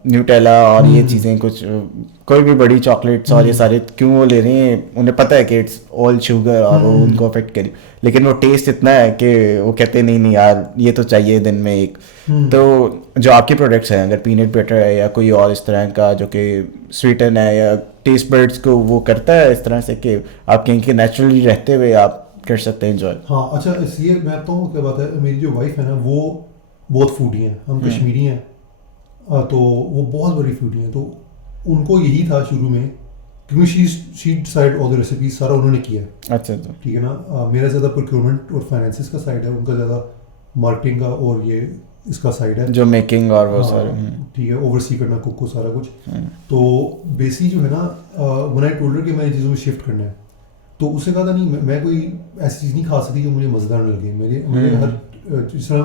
نیوٹیلا اور یہ چیزیں کچھ کوئی بھی بڑی چاکلیٹس اور یہ سارے کیوں وہ لے رہے ہیں, انہیں پتہ ہے کہ اٹس آل شوگر اور وہ ان کو افیکٹ کری, لیکن وہ ٹیسٹ اتنا ہے کہ وہ کہتے ہیں نہیں یار یہ تو چاہیے دن میں ایک. تو جو آپ کے پروڈکٹس ہیں اگر پینٹ بٹر ہے یا کوئی اور اس طرح کا جو کہ سویٹن ہے یا ٹیسٹ برڈس کو وہ کرتا ہے اس طرح سے کہ آپ کہیں کہ نیچرلی رہتے ہوئے آپ کر سکتے ہیں انجوائے. ہاں اچھا, اس لیے میں بتاؤں کیا بات ہے, میری جو وائف ہے نا وہ بہت فوڈی ہیں, ہم کشمیری ہیں تو وہ بہت بڑی فوڈی ہیں. تو ان کو یہی تھا شروع میں کیونکہ شی ڈیسائڈ آل دی ریسیپیز, سارا انہوں نے کیا. اچھا اچھا, ٹھیک ہے نا, میرا زیادہ پروکیورمنٹ اور فائنینسز کا سائڈ ہے, ان کا زیادہ مارکیٹنگ کا اور یہ اس کا سائڈ ہے جو میکنگ اور وہ سارے. ٹھیک ہے, اوور سی کرنا کوک کو سارا کچھ. تو بیسک جو ہے نا ون آئی ٹولڈر کہ میں ان چیزوں میں شفٹ کرنا ہے, تو اس سے کہا تھا نہیں میں کوئی ایسی چیز نہیں کھا سکتی جو مجھے مزیدار نہ لگے. میرے ہر جس طرح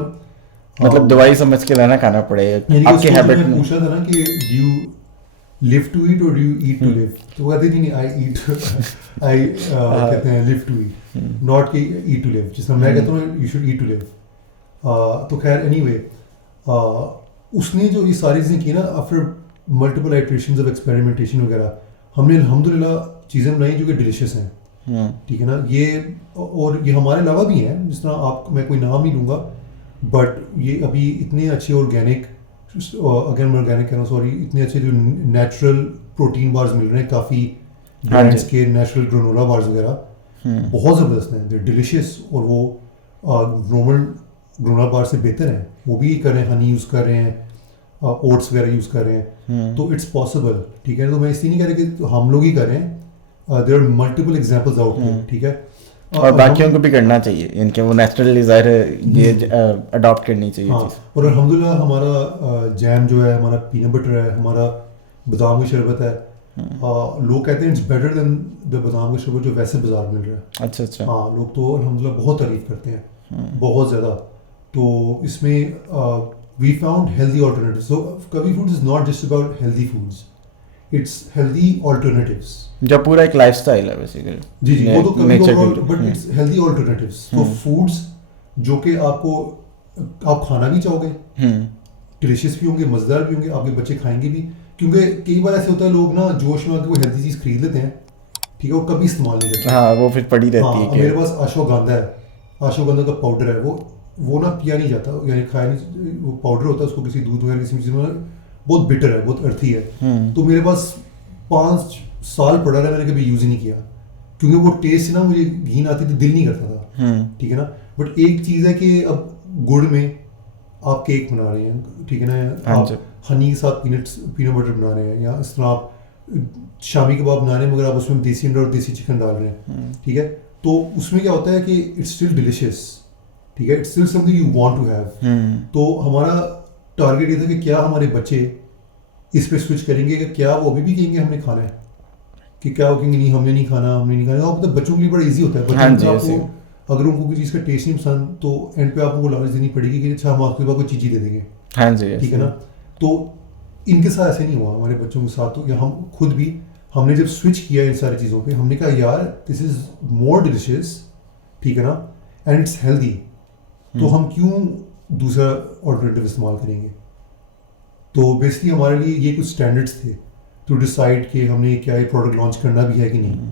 مطلب دوائی سمجھ کے لینا کھانا پڑے گا آپ کے ہیبٹ میں. پوچھا تھا نا کہ do you live to eat or do you eat to live, تو کہتے نہیں I eat کہتے ہیں live to eat, not کہ eat to live, جس طرح میں کہتا ہوں you should eat to live. تو خیر anyway اس نے جو یہ ساری چیزیں کی نا after multiple iterations of experimentation وغیرہ, ہم نے الحمدللہ چیزیں بنائی جو کہ ڈیلیشیس ہیں. ٹھیک ہے نا, یہ اور یہ ہمارے علاوہ بھی ہیں, جس طرح آپ میں کوئی نام نہیں لوں گا, بٹ یہ ابھی اتنے اچھے آرگینک اگر میں آرگینک کہہ رہا ہوں سوری, اتنے اچھے جو نیچرل پروٹین بارز مل رہے ہیں کافی برانڈس کے, نیچرل گرنولا بارز وغیرہ بہت زبردست ہیں, دے ڈیلیشیس, اور وہ نارمل گرنولا بار سے بہتر ہیں. وہ بھی کر رہے ہیں, ہنی یوز کر رہے ہیں, اوٹس وغیرہ یوز کر رہے ہیں, تو اٹس پاسبل. ٹھیک ہے, تو میں اس لیے نہیں کہہ رہا کہ ہم لوگ ہی کر رہے ہیں, there are multiple examples out there. ٹھیک ہے, اور باقیوں کو بھی کرنا چاہیے, ان کے وہ نیچرلی ظاہر یہ اڈاپٹ کرنی چاہیے چیز. اور الحمدللہ ہمارا جیم جو ہے, ہمارا پینٹ بٹر ہے, ہمارا بادام کی شربت ہے, لوگ کہتے ہیں اٹس بیٹر دین دا بادام کا شربت جو ویسے بازار مل رہا ہے. اچھا اچھا, ہاں لوگ تو الحمدللہ بہت تعریف کرتے ہیں, بہت زیادہ. تو اس میں we found healthy alternatives. So کبھی food is not just about healthy foods, it's healthy alternatives, جو پورا ایک لائف اسٹائل ہے بیسیکلی. جی جی, وہ تو کبھی بٹ اٹس ہیلدی آلٹرنیٹیوز. تو فوڈز جو کہ آپ کو آپ کھانا بھی چاہو گے, ڈیلیشیس بھی ہوں گے, مزیدار بھی ہوں گے, آپ کے بچے کھائیں گے بھی. کیونکہ کئی بار ایسے ہوتا ہے لوگ نا جوش میں آ کے وہ ہیلدی چیز خرید لیتے ہیں, ٹھیک ہے, وہ کبھی استعمال نہیں کرتے. ہاں وہ پھر پڑی رہتی ہے. میرے پاس اشوگندھا ہے, اشوگندھا کا پاؤڈر ہے, وہ نا پیا نہیں جاتا, یعنی کھایا نہیں, وہ پاؤڈر ہوتا ہے, اس کو کسی دودھ وغیرہ کسی چیز میں بہت بٹر ہے, بہت ارتھی ہے. تو میرے پاس 5 سال پڑا رہا ہے, میں نے کبھی یوز ہی نہیں کیا, کیونکہ وہ ٹیسٹ نا مجھے گھین آتی تھی, دل نہیں کرتا تھا. ٹھیک ہے نا, بٹ ایک چیز ہے کہ اب گڑ میں آپ کیک بنا رہے ہیں, ٹھیک ہے نا, آپ ہنی کے ساتھ پینٹ بٹر بنا رہے ہیں, یا اس طرح آپ شامی کباب بنا رہے ہیں مگر آپ اس میں دیسی انڈا اور دیسی چکن ڈال رہے ہیں. ٹھیک ہے, تو اس میں کیا ہوتا ہے کہ اٹس اسٹل ڈیلیشیس. ٹھیک ہے, it's still something you want to have. تو ہمارا ٹارگیٹ یہ تھا کہ کیا ہمارے بچے اس پہ سوئچ کریں گے, کہ کیا وہ ابھی بھی کہیں گے ہم نے کھانا ہے, کہ کیا وہ کہیں گے نہیں ہم نے نہیں کھانا, ہم نے نہیں کھانا. اور بچوں کے لیے بڑا ایزی ہوتا ہے, بچوں کو آپ کو اگر ان کو کوئی چیز کا ٹیسٹ نہیں پسند تو اینڈ پہ آپ کو لالچ دینی پڑے گی کہ اچھا ہم آپ کے بعد کوئی چیز ہی دے دیں گے. ہاں جی, ٹھیک ہے نا. تو ان کے ساتھ ایسے نہیں ہوا, ہمارے بچوں کے ساتھ. تو ہم خود بھی ہم نے جب سوئچ کیا ان ساری چیزوں پہ, ہم نے کہا یار دس از مور ڈیلیشیس, ٹھیک ہے نا, اینڈ اٹس ہیلدی, تو ہم کیوں دوسرا آلٹرنیٹیو استعمال کریں گے. تو بیسکلی ہمارے لیے یہ کچھ اسٹینڈرڈس تھے ٹو ڈیسائڈ کہ ہم نے کیا یہ پروڈکٹ لانچ کرنا بھی ہے کہ نہیں.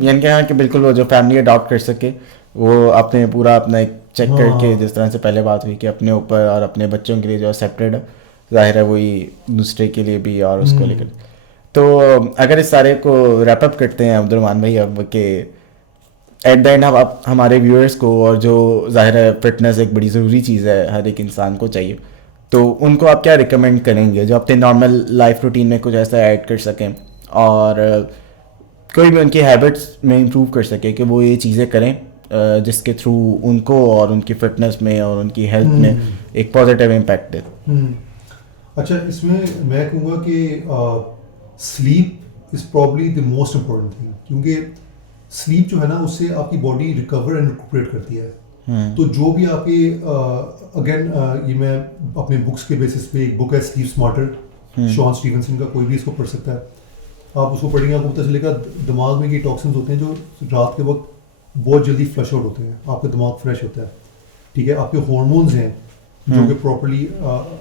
یعنی کہ ہاں کہ بالکل وہ جو فیملی اڈاپٹ کر سکے, وہ آپ نے پورا اپنا ایک چیک کر کے, جس طرح سے پہلے بات ہوئی کہ اپنے اوپر اور اپنے بچوں کے لیے جو ایکسیپٹیڈ ہے, ظاہر ہے وہی دوسرے کے لیے بھی اور اس کو لے کر. تو اگر اس سارے کو ریپ اپ کرتے ہیں عبدالرحمان بھائی اب, کہ ایٹ دا اینڈ ہمارے ویورس کو, اور جو ظاہر ہے فٹنس ایک بڑی ضروری چیز ہے, ہر ایک انسان کو چاہیے, تو ان کو آپ کیا ریکمینڈ کریں گے جو اپنے نارمل لائف روٹین میں کچھ ایسا ایڈ کر سکیں اور کوئی بھی ان کی ہیبٹس میں امپروو کر سکے کہ وہ یہ چیزیں کریں جس کے تھرو ان کو اور ان کی فٹنس میں اور ان کی ہیلتھ میں ایک پازیٹیو امپیکٹ ہے. اچھا اس میں کہوں گا کہ sleep is probably the most important thing, کیونکہ سلیپ جو ہے نا اس سے آپ کی باڈی ریکور اینڈ ریکوپریٹ کرتی ہے. تو جو بھی آپ کے اگین یہ میں اپنے بکس کے بیسس پہ ایک بک ہے سلیپ اسمارٹر, شان اسٹیونسن کا, کوئی بھی اس کو پڑھ سکتا ہے. آپ اس کو پڑھیں گے آپ کو پتہ چلے گا دماغ میں یہ ٹاکسنز ہوتے ہیں جو رات کے وقت بہت جلدی فلش آؤٹ ہوتے ہیں, آپ کا دماغ فریش ہوتا ہے. ٹھیک ہے, آپ کے ہارمونز ہیں جو کہ پراپرلی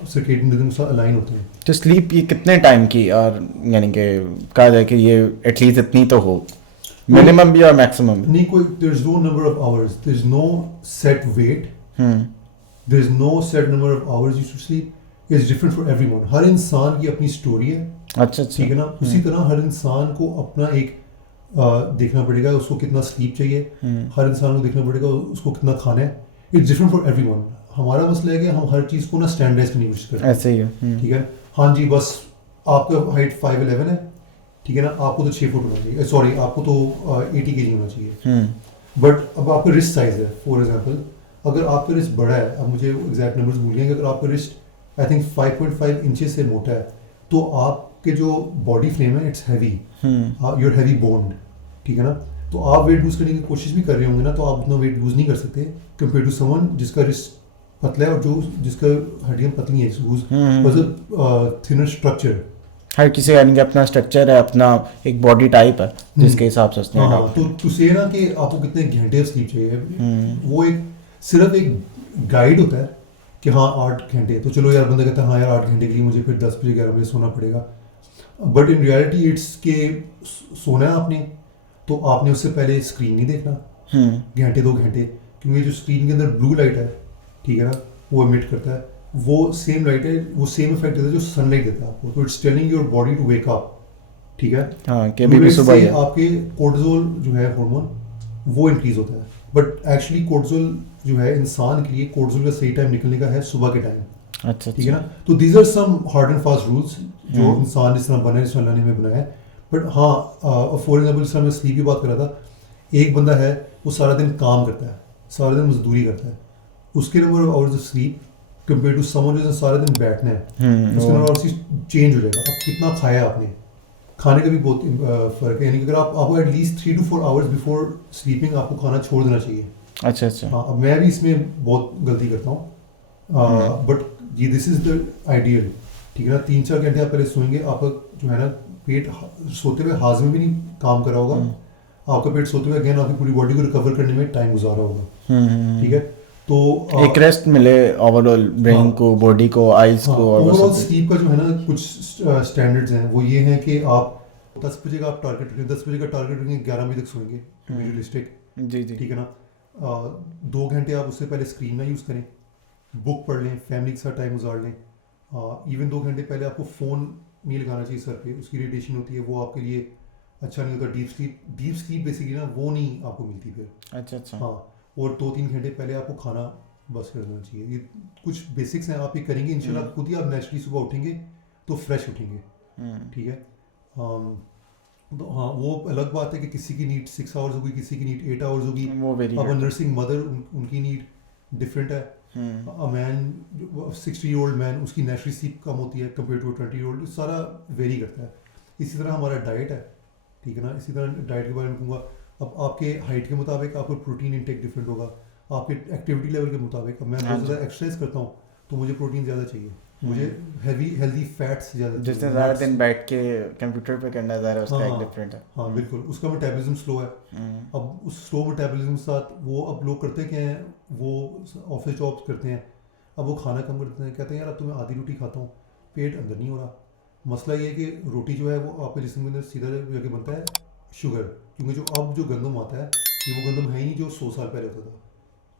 سرکیڈین ریدم سے الائن ہوتے ہیں. تو سلیپ یہ کتنے ٹائم کی, اور یعنی کہ کہا جائے کہ یہ ایٹ لیسٹ اتنی تو ہو, منیمم بھی اور میکسیمم بھی؟ نہیں, کوئی there is no number of hours, there is no set wait, there is no set number of hours you should sleep. Is different for everyone. ہر انسان کی اپنی اسٹوری ہے. اچھا ٹھیک ہے نا, اسی طرح ہر انسان کو اپنا ایک دیکھنا پڑے گا اس کو کتنا سلیپ چاہیے, ہر انسان کو دیکھنا پڑے گا اس کو کتنا کھانا ہے. It's different for everyone. ہمارا مسئلہ ہے کہ ہم ہر چیز کو نا اسٹینڈرڈائز کرنے کی کوشش کرتے ہیں. ایسے ہی ہے. ٹھیک ہے, ہاں جی بس آپ کا ہائٹ 5'11" ہے, ٹھیک ہے نا, آپ کو تو 6 فٹ ہونا چاہیے, سوری آپ کو تو 80 kg ہونا چاہیے. بٹ اب آپ کا رسٹ سائز ہے, فار ایگزامپل اگر آپ کا رسٹ بڑا ہے, اب مجھے ایگزیکٹ نمبرز بھول گئے, کہ اگر آپ کا رسٹ آئی تھنک 5.5 انچز سے موٹا ہے تو آپ کے جو باڈی فریم ہے it's heavy, you are heavy boned. ٹھیک ہے نا, تو آپ ویٹ لوز کرنے کی کوشش بھی کر رہے ہوں گے نا, تو آپ اتنا ویٹ لوز نہیں کر سکتے کمپیئر ٹو سمن جس کا رسٹ پتلا ہے اور جس کا ہڈیاں پتلی ہیں, تھنر اسٹرکچر. ہر کسی کا یعنی کہ اپنا اسٹرکچر ہے, اپنا ایک باڈی ٹائپ ہے جس کے حساب سے اس نے. ہاں, تو سے نا کہ آپ کو کتنے گھنٹے سلیپ چاہیے, وہ ایک صرف ایک گائیڈ ہوتا ہے کہ ہاں 8 گھنٹے, تو چلو یار بندہ کہتا ہے ہاں یار 8 گھنٹے کے لیے مجھے پھر 10 بجے 11 بجے سونا پڑے گا. بٹ ان ریالٹی اٹس کہ سونا ہے آپ نے تو آپ نے اس سے پہلے اسکرین نہیں دیکھنا گھنٹے 2 گھنٹے, کیونکہ جو اسکرین کے اندر بلو لائٹ ہے, ٹھیک ہے نا, وہ ایمٹ کرتا ہے, وہ سیم لائٹ ہے, وہ سیم افیکٹ دیتا ہے جو سن لائٹ دیتا ہے آپ کو. تو it's telling your body to wake up. ٹھیک ہے, آپ کے کورٹیزول جو ہے ہارمون وہ انکریز ہوتا ہے, بٹ ایکچولی کورٹیزول جو ہے انسان کے لیے کورٹیزول کا صحیح ٹائم نکلنے کا ہے صبح کے ٹائم. اچھا, ٹھیک ہے نا, تو these are some hard and fast rules جو انسان جس طرح بنا ہے, جس طرح اللہ نے بنایا ہے. بٹ ہاں فار ایگزامپل جس طرح میں سلیپ کی بات کر رہا تھا, ایک بندہ ہے وہ سارا دن کام کرتا ہے, سارا دن مزدوری کرتا ہے, اس کے number of hours of sleep compare to someone جو سارا دن بیٹھنا ہے, اس کے نمبر آف چینج ہو جائے گا. اب کتنا کھایا آپ نے, کھانے کا بھی بہت فرق ہے. یعنی کہ اگر آپ کو at least 3 to 4 hours before sleeping آپ کو کھانا چھوڑ دینا چاہیے. اچھا اچھا. ہاں, اب میں بھی اس میں بہت غلطی کرتا ہوں, بٹ یہ دس از دا آئیڈیل. ٹھیک ہے نا, 3-4 گھنٹے آپ پہلے سوئیں گے, آپ کا جو ہے نا پیٹ سوتے ہوئے ہاضمے بھی نہیں کام کرا ہوگا, آپ کا پیٹ سوتے ہوئے اگین آپ کی پوری باڈی کو ریکور کرنے میں ٹائم گزارا ہوگا. ٹھیک ہے, تو ایک ریسٹ ملے اوور آل برین کو, باڈی کو, آئیز کو. اوور آل سلیپ کا جو ہے نا کچھ اسٹینڈرڈز ہیں, وہ یہ ہیں کہ آپ 10 بجے کا آپ ٹارگیٹ رکھیں, 10 بجے کا ٹارگیٹ رکھیں, 11 بجے تک سوئیں گے ریئلسٹک. جی جی, ٹھیک ہے نا, 2 گھنٹے آپ اس سے پہلے اسکرین نہ یوز کریں, بک پڑھ لیں, فیملی کے ساتھ ٹائم گزار لیں. ایون 2 گھنٹے پہلے آپ کو فون نہیں لگانا چاہیے سر پہ, اس کی ریڈیشن ہوتی ہے, وہ آپ کے لیے اچھا نہیں ہوتا. ڈیپ سلیپ بیسکلی نا وہ نہیں آپ کو ملتی پھر. اچھا اچھا. ہاں, اور 2-3 گھنٹے پہلے آپ کو کھانا بس کر دینا چاہیے. یہ کچھ بیسکس ہیں, آپ یہ کریں گے انشاءاللہ خود ہی آپ نیچرلی صبح اٹھیں گے تو فریش اٹھیں گے. ٹھیک ہے, تو ہاں وہ الگ بات ہے کہ کسی کی نیڈ 6 hours ہوگی, کسی کی نیڈ 8 hours ہوگی. اب نرسنگ مدر ان کی نیڈ ڈفرینٹ ہے. مین 60-year-old مین اس کی نیچرل سلیپ کم ہوتی ہے کمپیئر ٹو 20-year-old, سارا ویری کرتا ہے. اسی طرح ہمارا ڈائٹ ہے, ٹھیک ہے نا, اسی طرح ڈائٹ کے بارے میں کہوں گا. اب آپ کے ہائٹ کے مطابق آپ کا پروٹین انٹیک ڈفرینٹ ہوگا, آپ کے ایکٹیویٹی لیول کے مطابق. اب میں بہت زیادہ ایکسرسائز کرتا ہوں تو مجھے پروٹین زیادہ چاہیے, مجھے ہیلدی فیٹس زیادہ, جس نے زیادہ دن بیٹھ کے کمپیوٹر پہ کرنا ہے اس کا ایک ڈفرینٹ ہے. ہاں بالکل, اس کا میٹابولزم سلو ہے. اب اس سلو میٹابولزم کے ساتھ وہ اب لوگ کرتے کیا ہیں, وہ آفس جابس کرتے ہیں, اب وہ کھانا کم کرتے ہیں, کہتے ہیں یار اب تو میں آدھی روٹی کھاتا ہوں, پیٹ اندر نہیں ہو رہا. مسئلہ یہ ہے کہ روٹی جو ہے وہ آپ کے جسم کے اندر سیدھا جا کے بنتا ہے شوگر, کیونکہ جو اب جو گندم آتا ہے یہ وہ گندم ہے ہی نہیں جو 100 سال پہلے ہوتا تھا.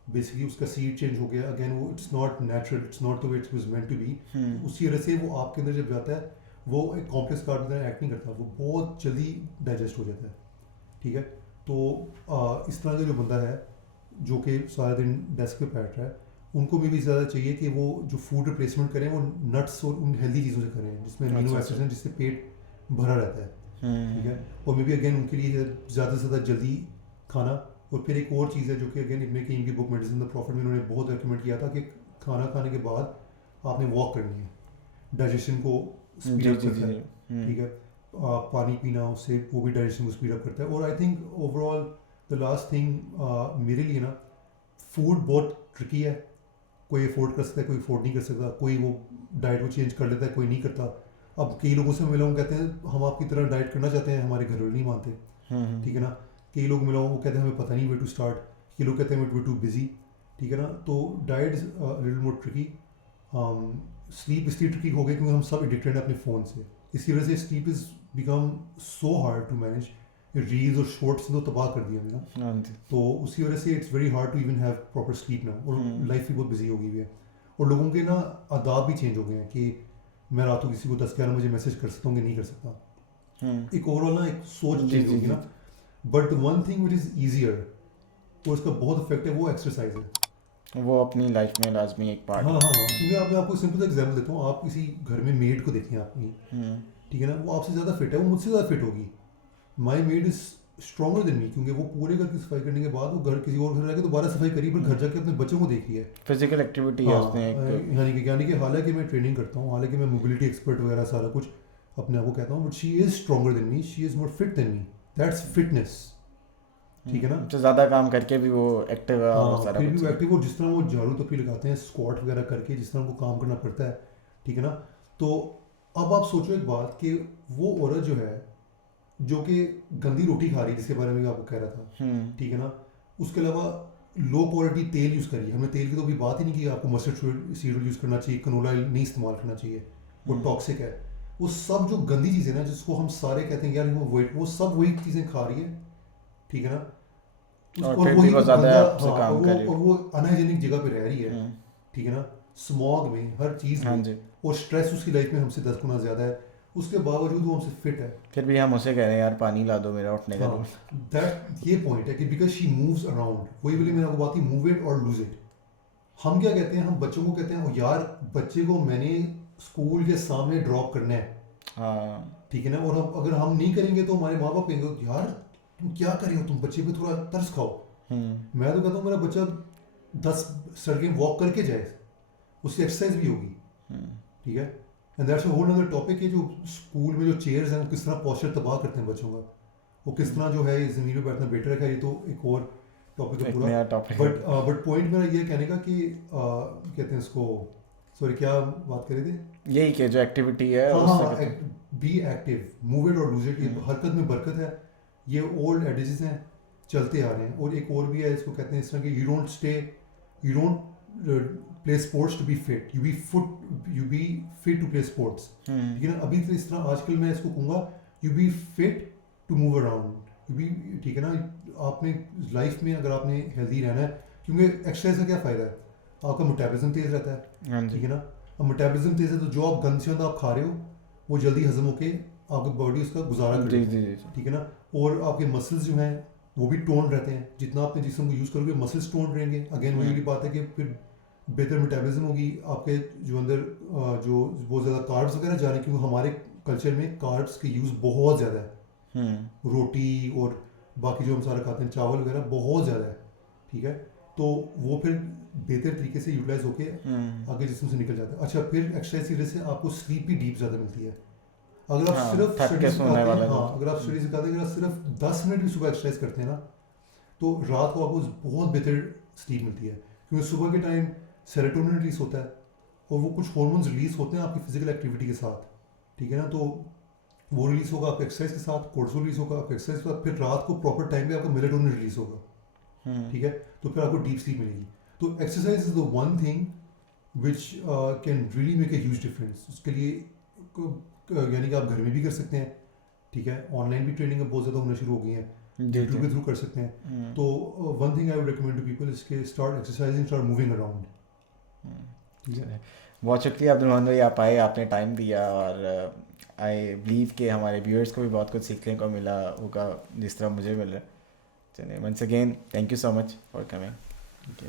بیسکلی اس کا سیڈ چینج ہو گیا, اگین وہ it's not natural, it's not the way it was meant to be. اسی وجہ سے وہ آپ کے اندر جب جاتا ہے وہ ایک کمپلیکس کارب کی طرح ایکٹ نہیں کرتا, وہ بہت جلدی ڈائجسٹ ہو جاتا ہے. ٹھیک ہے, تو اس طرح کا جو بندہ ہے جو کہ سارا دن ڈیسک پہ بیٹھ رہا ہے, ان کو بھی زیادہ چاہیے کہ وہ جو فوڈ ریپلیسمنٹ کریں وہ نٹس اور ان ہیلدی چیزوں سے کریں جس میں امینو ایسڈ ہیں, جس سے پیٹ بھرا رہتا ہے. ٹھیک ہے, اور مے بی اگین ان کے لیے زیادہ سے زیادہ جلدی کھانا اور پھر ایک اور چیز ہے جو کہ اگین ابن قیم کی بک میڈیسن دا پروفٹ میں انہوں نے بہت ریکمینڈ کیا تھا کہ کھانا کھانے کے بعد آپ نے واک کرنی ہے, ڈائجیشن کو اسپیڈ اپ کرتا ہے, ٹھیک ہے, پانی پینا اس سے وہ بھی ڈائجیشن کو اسپیڈ اپ کرتا ہے. اور I think over all the last thing میرے لیے نا, فوڈ بہت ٹرکی ہے, کوئی افورڈ کر سکتا ہے, کوئی افورڈ نہیں کر سکتا, کوئی وہ ڈائٹ کو چینج کر لیتا ہے, کوئی نہیں کرتا. اب کئی لوگوں سے ملا ہوں کہتے ہیں ہم آپ کی طرح ڈائٹ کرنا چاہتے ہیں, ہمارے گھر والے نہیں مانتے, ٹھیک ہے نا. کئی لوگ ملا ہوں وہ کہتے ہیں ہمیں پتہ نہیں وے ٹو اسٹارٹ, کئی لوگ کہتے ہیں وے ٹو بزی, ٹھیک ہے نا. تو diet is little more tricky. Sleep اس لیے ٹرکی ہو گئی کیونکہ ہم سب ایڈکٹیڈ ہیں اپنے فون سے, اس کی وجہ سے sleep is become so hard to manage. Reels اور شارٹس نے تو تباہ کر دیا ہمیں نا, تو اس کی وجہ سے it's very hard to even have proper sleep نا, اور لائف بھی بہت بزی ہو گئی ہے, اور لوگوں کے نا آداب بھی چینج ہو گئے ہیں کہ میں راتوں کسی کو 10-11 بجے میسج کر سکتا ہوں کہ نہیں کر سکتا. ایک اوور آل نا ایک سوچ چینج ہوگی نا. But one thing which is easier اور اس کا بہت افیکٹ ہے وہ ایکسرسائز ہے, وہ اپنی لائف میں لازمی ایک پارٹ. ہاں کیونکہ میں آپ کو سمپل ایگزامپل دیتا ہوں. آپ کسی گھر میں میڈ کو دیکھیں اپنی, ٹھیک ہے نا, وہ آپ سے زیادہ فٹ ہے, وہ مجھ سے زیادہ فٹ ہوگی. مائی میڈ از اسٹرانگر دین می, کیونکہ وہ پورے گھر کی صفائی کرنے کے بعد وہ گھر کسی اور گھر جا کے دوبارہ صفائی کری, پر گھر جا کے اپنے بچوں کو دیکھ رہی ہے, فزیکل ایکٹیویٹی ہے اس نے. یعنی کہ حالانکہ میں ٹریننگ کرتا ہوں, حالانکہ میں موبلٹی ایکسپرٹ وغیرہ سارا کچھ اپنے آپ کو کہتا ہوں, but she is stronger than me, she is more fit than me, that's fitness, ٹھیک ہے نا. زیادہ کام کر کے بھی وہ ایکٹیو ہے, پھر بھی ایکٹیو, اور جس طرح وہ جھاڑو تپی لگاتے ہیں, اسکواٹ وغیرہ کر کے جس طرح کو کام کرنا پڑتا ہے, ٹھیک ہے نا. تو اب آپ سوچو ایک بات کہ وہ عورت جو ہے جو کہ گندی روٹی کھا رہی ہے, جس کے بارے میں آپ کو کہہ رہا تھا, ٹھیک ہے نا, اس کے علاوہ لو کوالٹی تیل یوز کریے. ہم نے تیل کی تو ابھی بات ہی نہیں کی, آپ کو مسٹرڈ سیڈ آئل یوز کرنا چاہیے, کنولا آئل نہیں استعمال کرنا چاہیے, وہ ٹاکسک ہے. وہ سب جو گندی چیزیں نا جس کو ہم سارے کہتے ہیں یار وہ سب وہی چیزیں کھا رہی ہے, ٹھیک ہے نا, اور وہ انہائیجینک جگہ پہ رہ رہی ہے, ٹھیک ہے نا, اسموگ میں, ہر چیز میں, اور اسٹریس اس کی لائف میں ہم سے 10 گنا زیادہ ہے. اس کے باوجود وہ ہم سے فٹ ہے, پھر بھی ہم اسے کہہ رہے ہیں یار پانی لا دو میرا اٹھنے کا. یہ پوائنٹ ہے کہ بیکاز شی مووز اراؤنڈ, وہی بولی میں آپ کو بات ہی, موو اٹ اور لوز اٹ. ہم کیا کہتے ہیں, ہم بچوں کو کہتے ہیں یار بچے کو میں نے اسکول کے سامنے ڈراپ کرنا ہے, ٹھیک ہے نا, اور اگر ہم نہیں کریں گے تو ہمارے ماں باپ کہیں گے یار تم کیا کر رہے ہو, تم بچے پہ تھوڑا ترس کھاؤ. میں تو کہتا ہوں میرا بچہ 10 سڑکیں واک کر کے جائے, اس کی ایکسرسائز بھی ہوگی, ٹھیک ہے. And that's a whole other topic ہے جو اسکول میں جو چیئرز ہیں وہ کس طرح پوسچر تباہ کرتے ہیں بچوں کا, وہ کس طرح جو ہے زمین پہ بیٹھنا بیٹر ہے. یہ تو ایک اور ٹاپک ہے پورا, بٹ پوائنٹ میرا یہ کہنے کا کہ کہتے ہیں اس کو, سوری کیا بات کر رہے تھے, یہی کہ جو ایکٹیویٹی ہے, بی ایکٹیو, موو اٹ اور لوز اٹ. حرکت میں برکت ہے, یہ اولڈ ایڈیجز ہیں چلتے آ رہے ہیں. اور ایک اور بھی ہے, اس کو کہتے ہیں اس طرح کہ you don't play sports to be fit, you be fit to play sports, ٹھیک ہے نا. ابھی تو اس طرح آج کل میں اس کو کہوں گا you be fit to move around, you be, ٹھیک ہے نا. آپ نے لائف میں اگر آپ نے ہیلدی رہنا ہے, کیونکہ ایکسرسائز کا کیا فائدہ ہے, آپ کا میٹابولزم تیز رہتا ہے, ٹھیک ہے نا. اب میٹابولزم تیز ہے تو جو آپ گند سے آپ کھا رہے ہو وہ جلدی ہضم ہو کے آپ کی باڈی اس کا گزارا کرے گی, ٹھیک ہے نا. اور آپ کے مسلز جو ہیں وہ بھی ٹون رہتے ہیں, جتنا آپ نے جسم کو یوز کرو گے مسلس ٹون رہیں گے. اگین وہی بات ہے کہ پھر بہتر میٹابولزم ہوگی آپ کے جو اندر جو بہت زیادہ کاربس وغیرہ جا رہے ہیں, کیونکہ ہمارے کلچر میں کاربس کے یوز بہت زیادہ ہے, روٹی اور باقی جو ہم سارا کھاتے ہیں چاول وغیرہ بہت زیادہ ہے, ٹھیک ہے. تو وہ پھر بہتر طریقے سے یوٹیلائز ہو کے آگے جسم سے نکل جاتا ہے. اچھا پھر ایکسرسائز کی وجہ سے آپ کو سلیپ بھی ڈیپ زیادہ ملتی ہے. اگر آپ صرف اسٹڈیز سکھاتے ہیں, اگر آپ اسٹڈیز سکھاتے ہیں, اگر آپ صرف 10 منٹ بھی صبح ایکسرسائز کرتے ہیں نا تو رات کو آپ کو بہت بہتر سلیپ ملتی ہے, کیونکہ صبح کے ٹائم سیروٹونن ریلیز ہوتا ہے اور وہ کچھ ہارمونز ریلیز ہوتے ہیں آپ کی فزیکل ایکٹیویٹی کے ساتھ, ٹھیک ہے نا. تو وہ ریلیز ہوگا آپ کے ایکسرسائز کے ساتھ, کورٹیزول ریلیز ہوگا آپ کے ایکسرسائز کے ساتھ, پھر رات کو پراپر ٹائم پہ آپ کا میلاٹونن ریلیز ہوگا, ٹھیک ہے. تو پھر آپ کو ڈیپ سلیپ ملے گی. تو exercise is the one thing which can really make a huge difference. اس کے لیے یعنی کہ آپ گھر میں بھی کر سکتے ہیں, ٹھیک ہے. آن لائن بھی ٹریننگ بہت زیادہ ہونا شروع ہو گئی ہیں, یوٹیوب کے تھرو کر سکتے ہیں. تو one thing I would recommend to people is کہ start exercising, start moving around. بہت شکریہ عبدالرحمان بھائی, آپ آئے, آپ نے ٹائم دیا, اور آئی بلیو کہ ہمارے ویورس کو بھی بہت کچھ سیکھنے کو ملا ہوگا جس طرح مجھے مل رہا ہے. چلیے once again thank you so much for coming.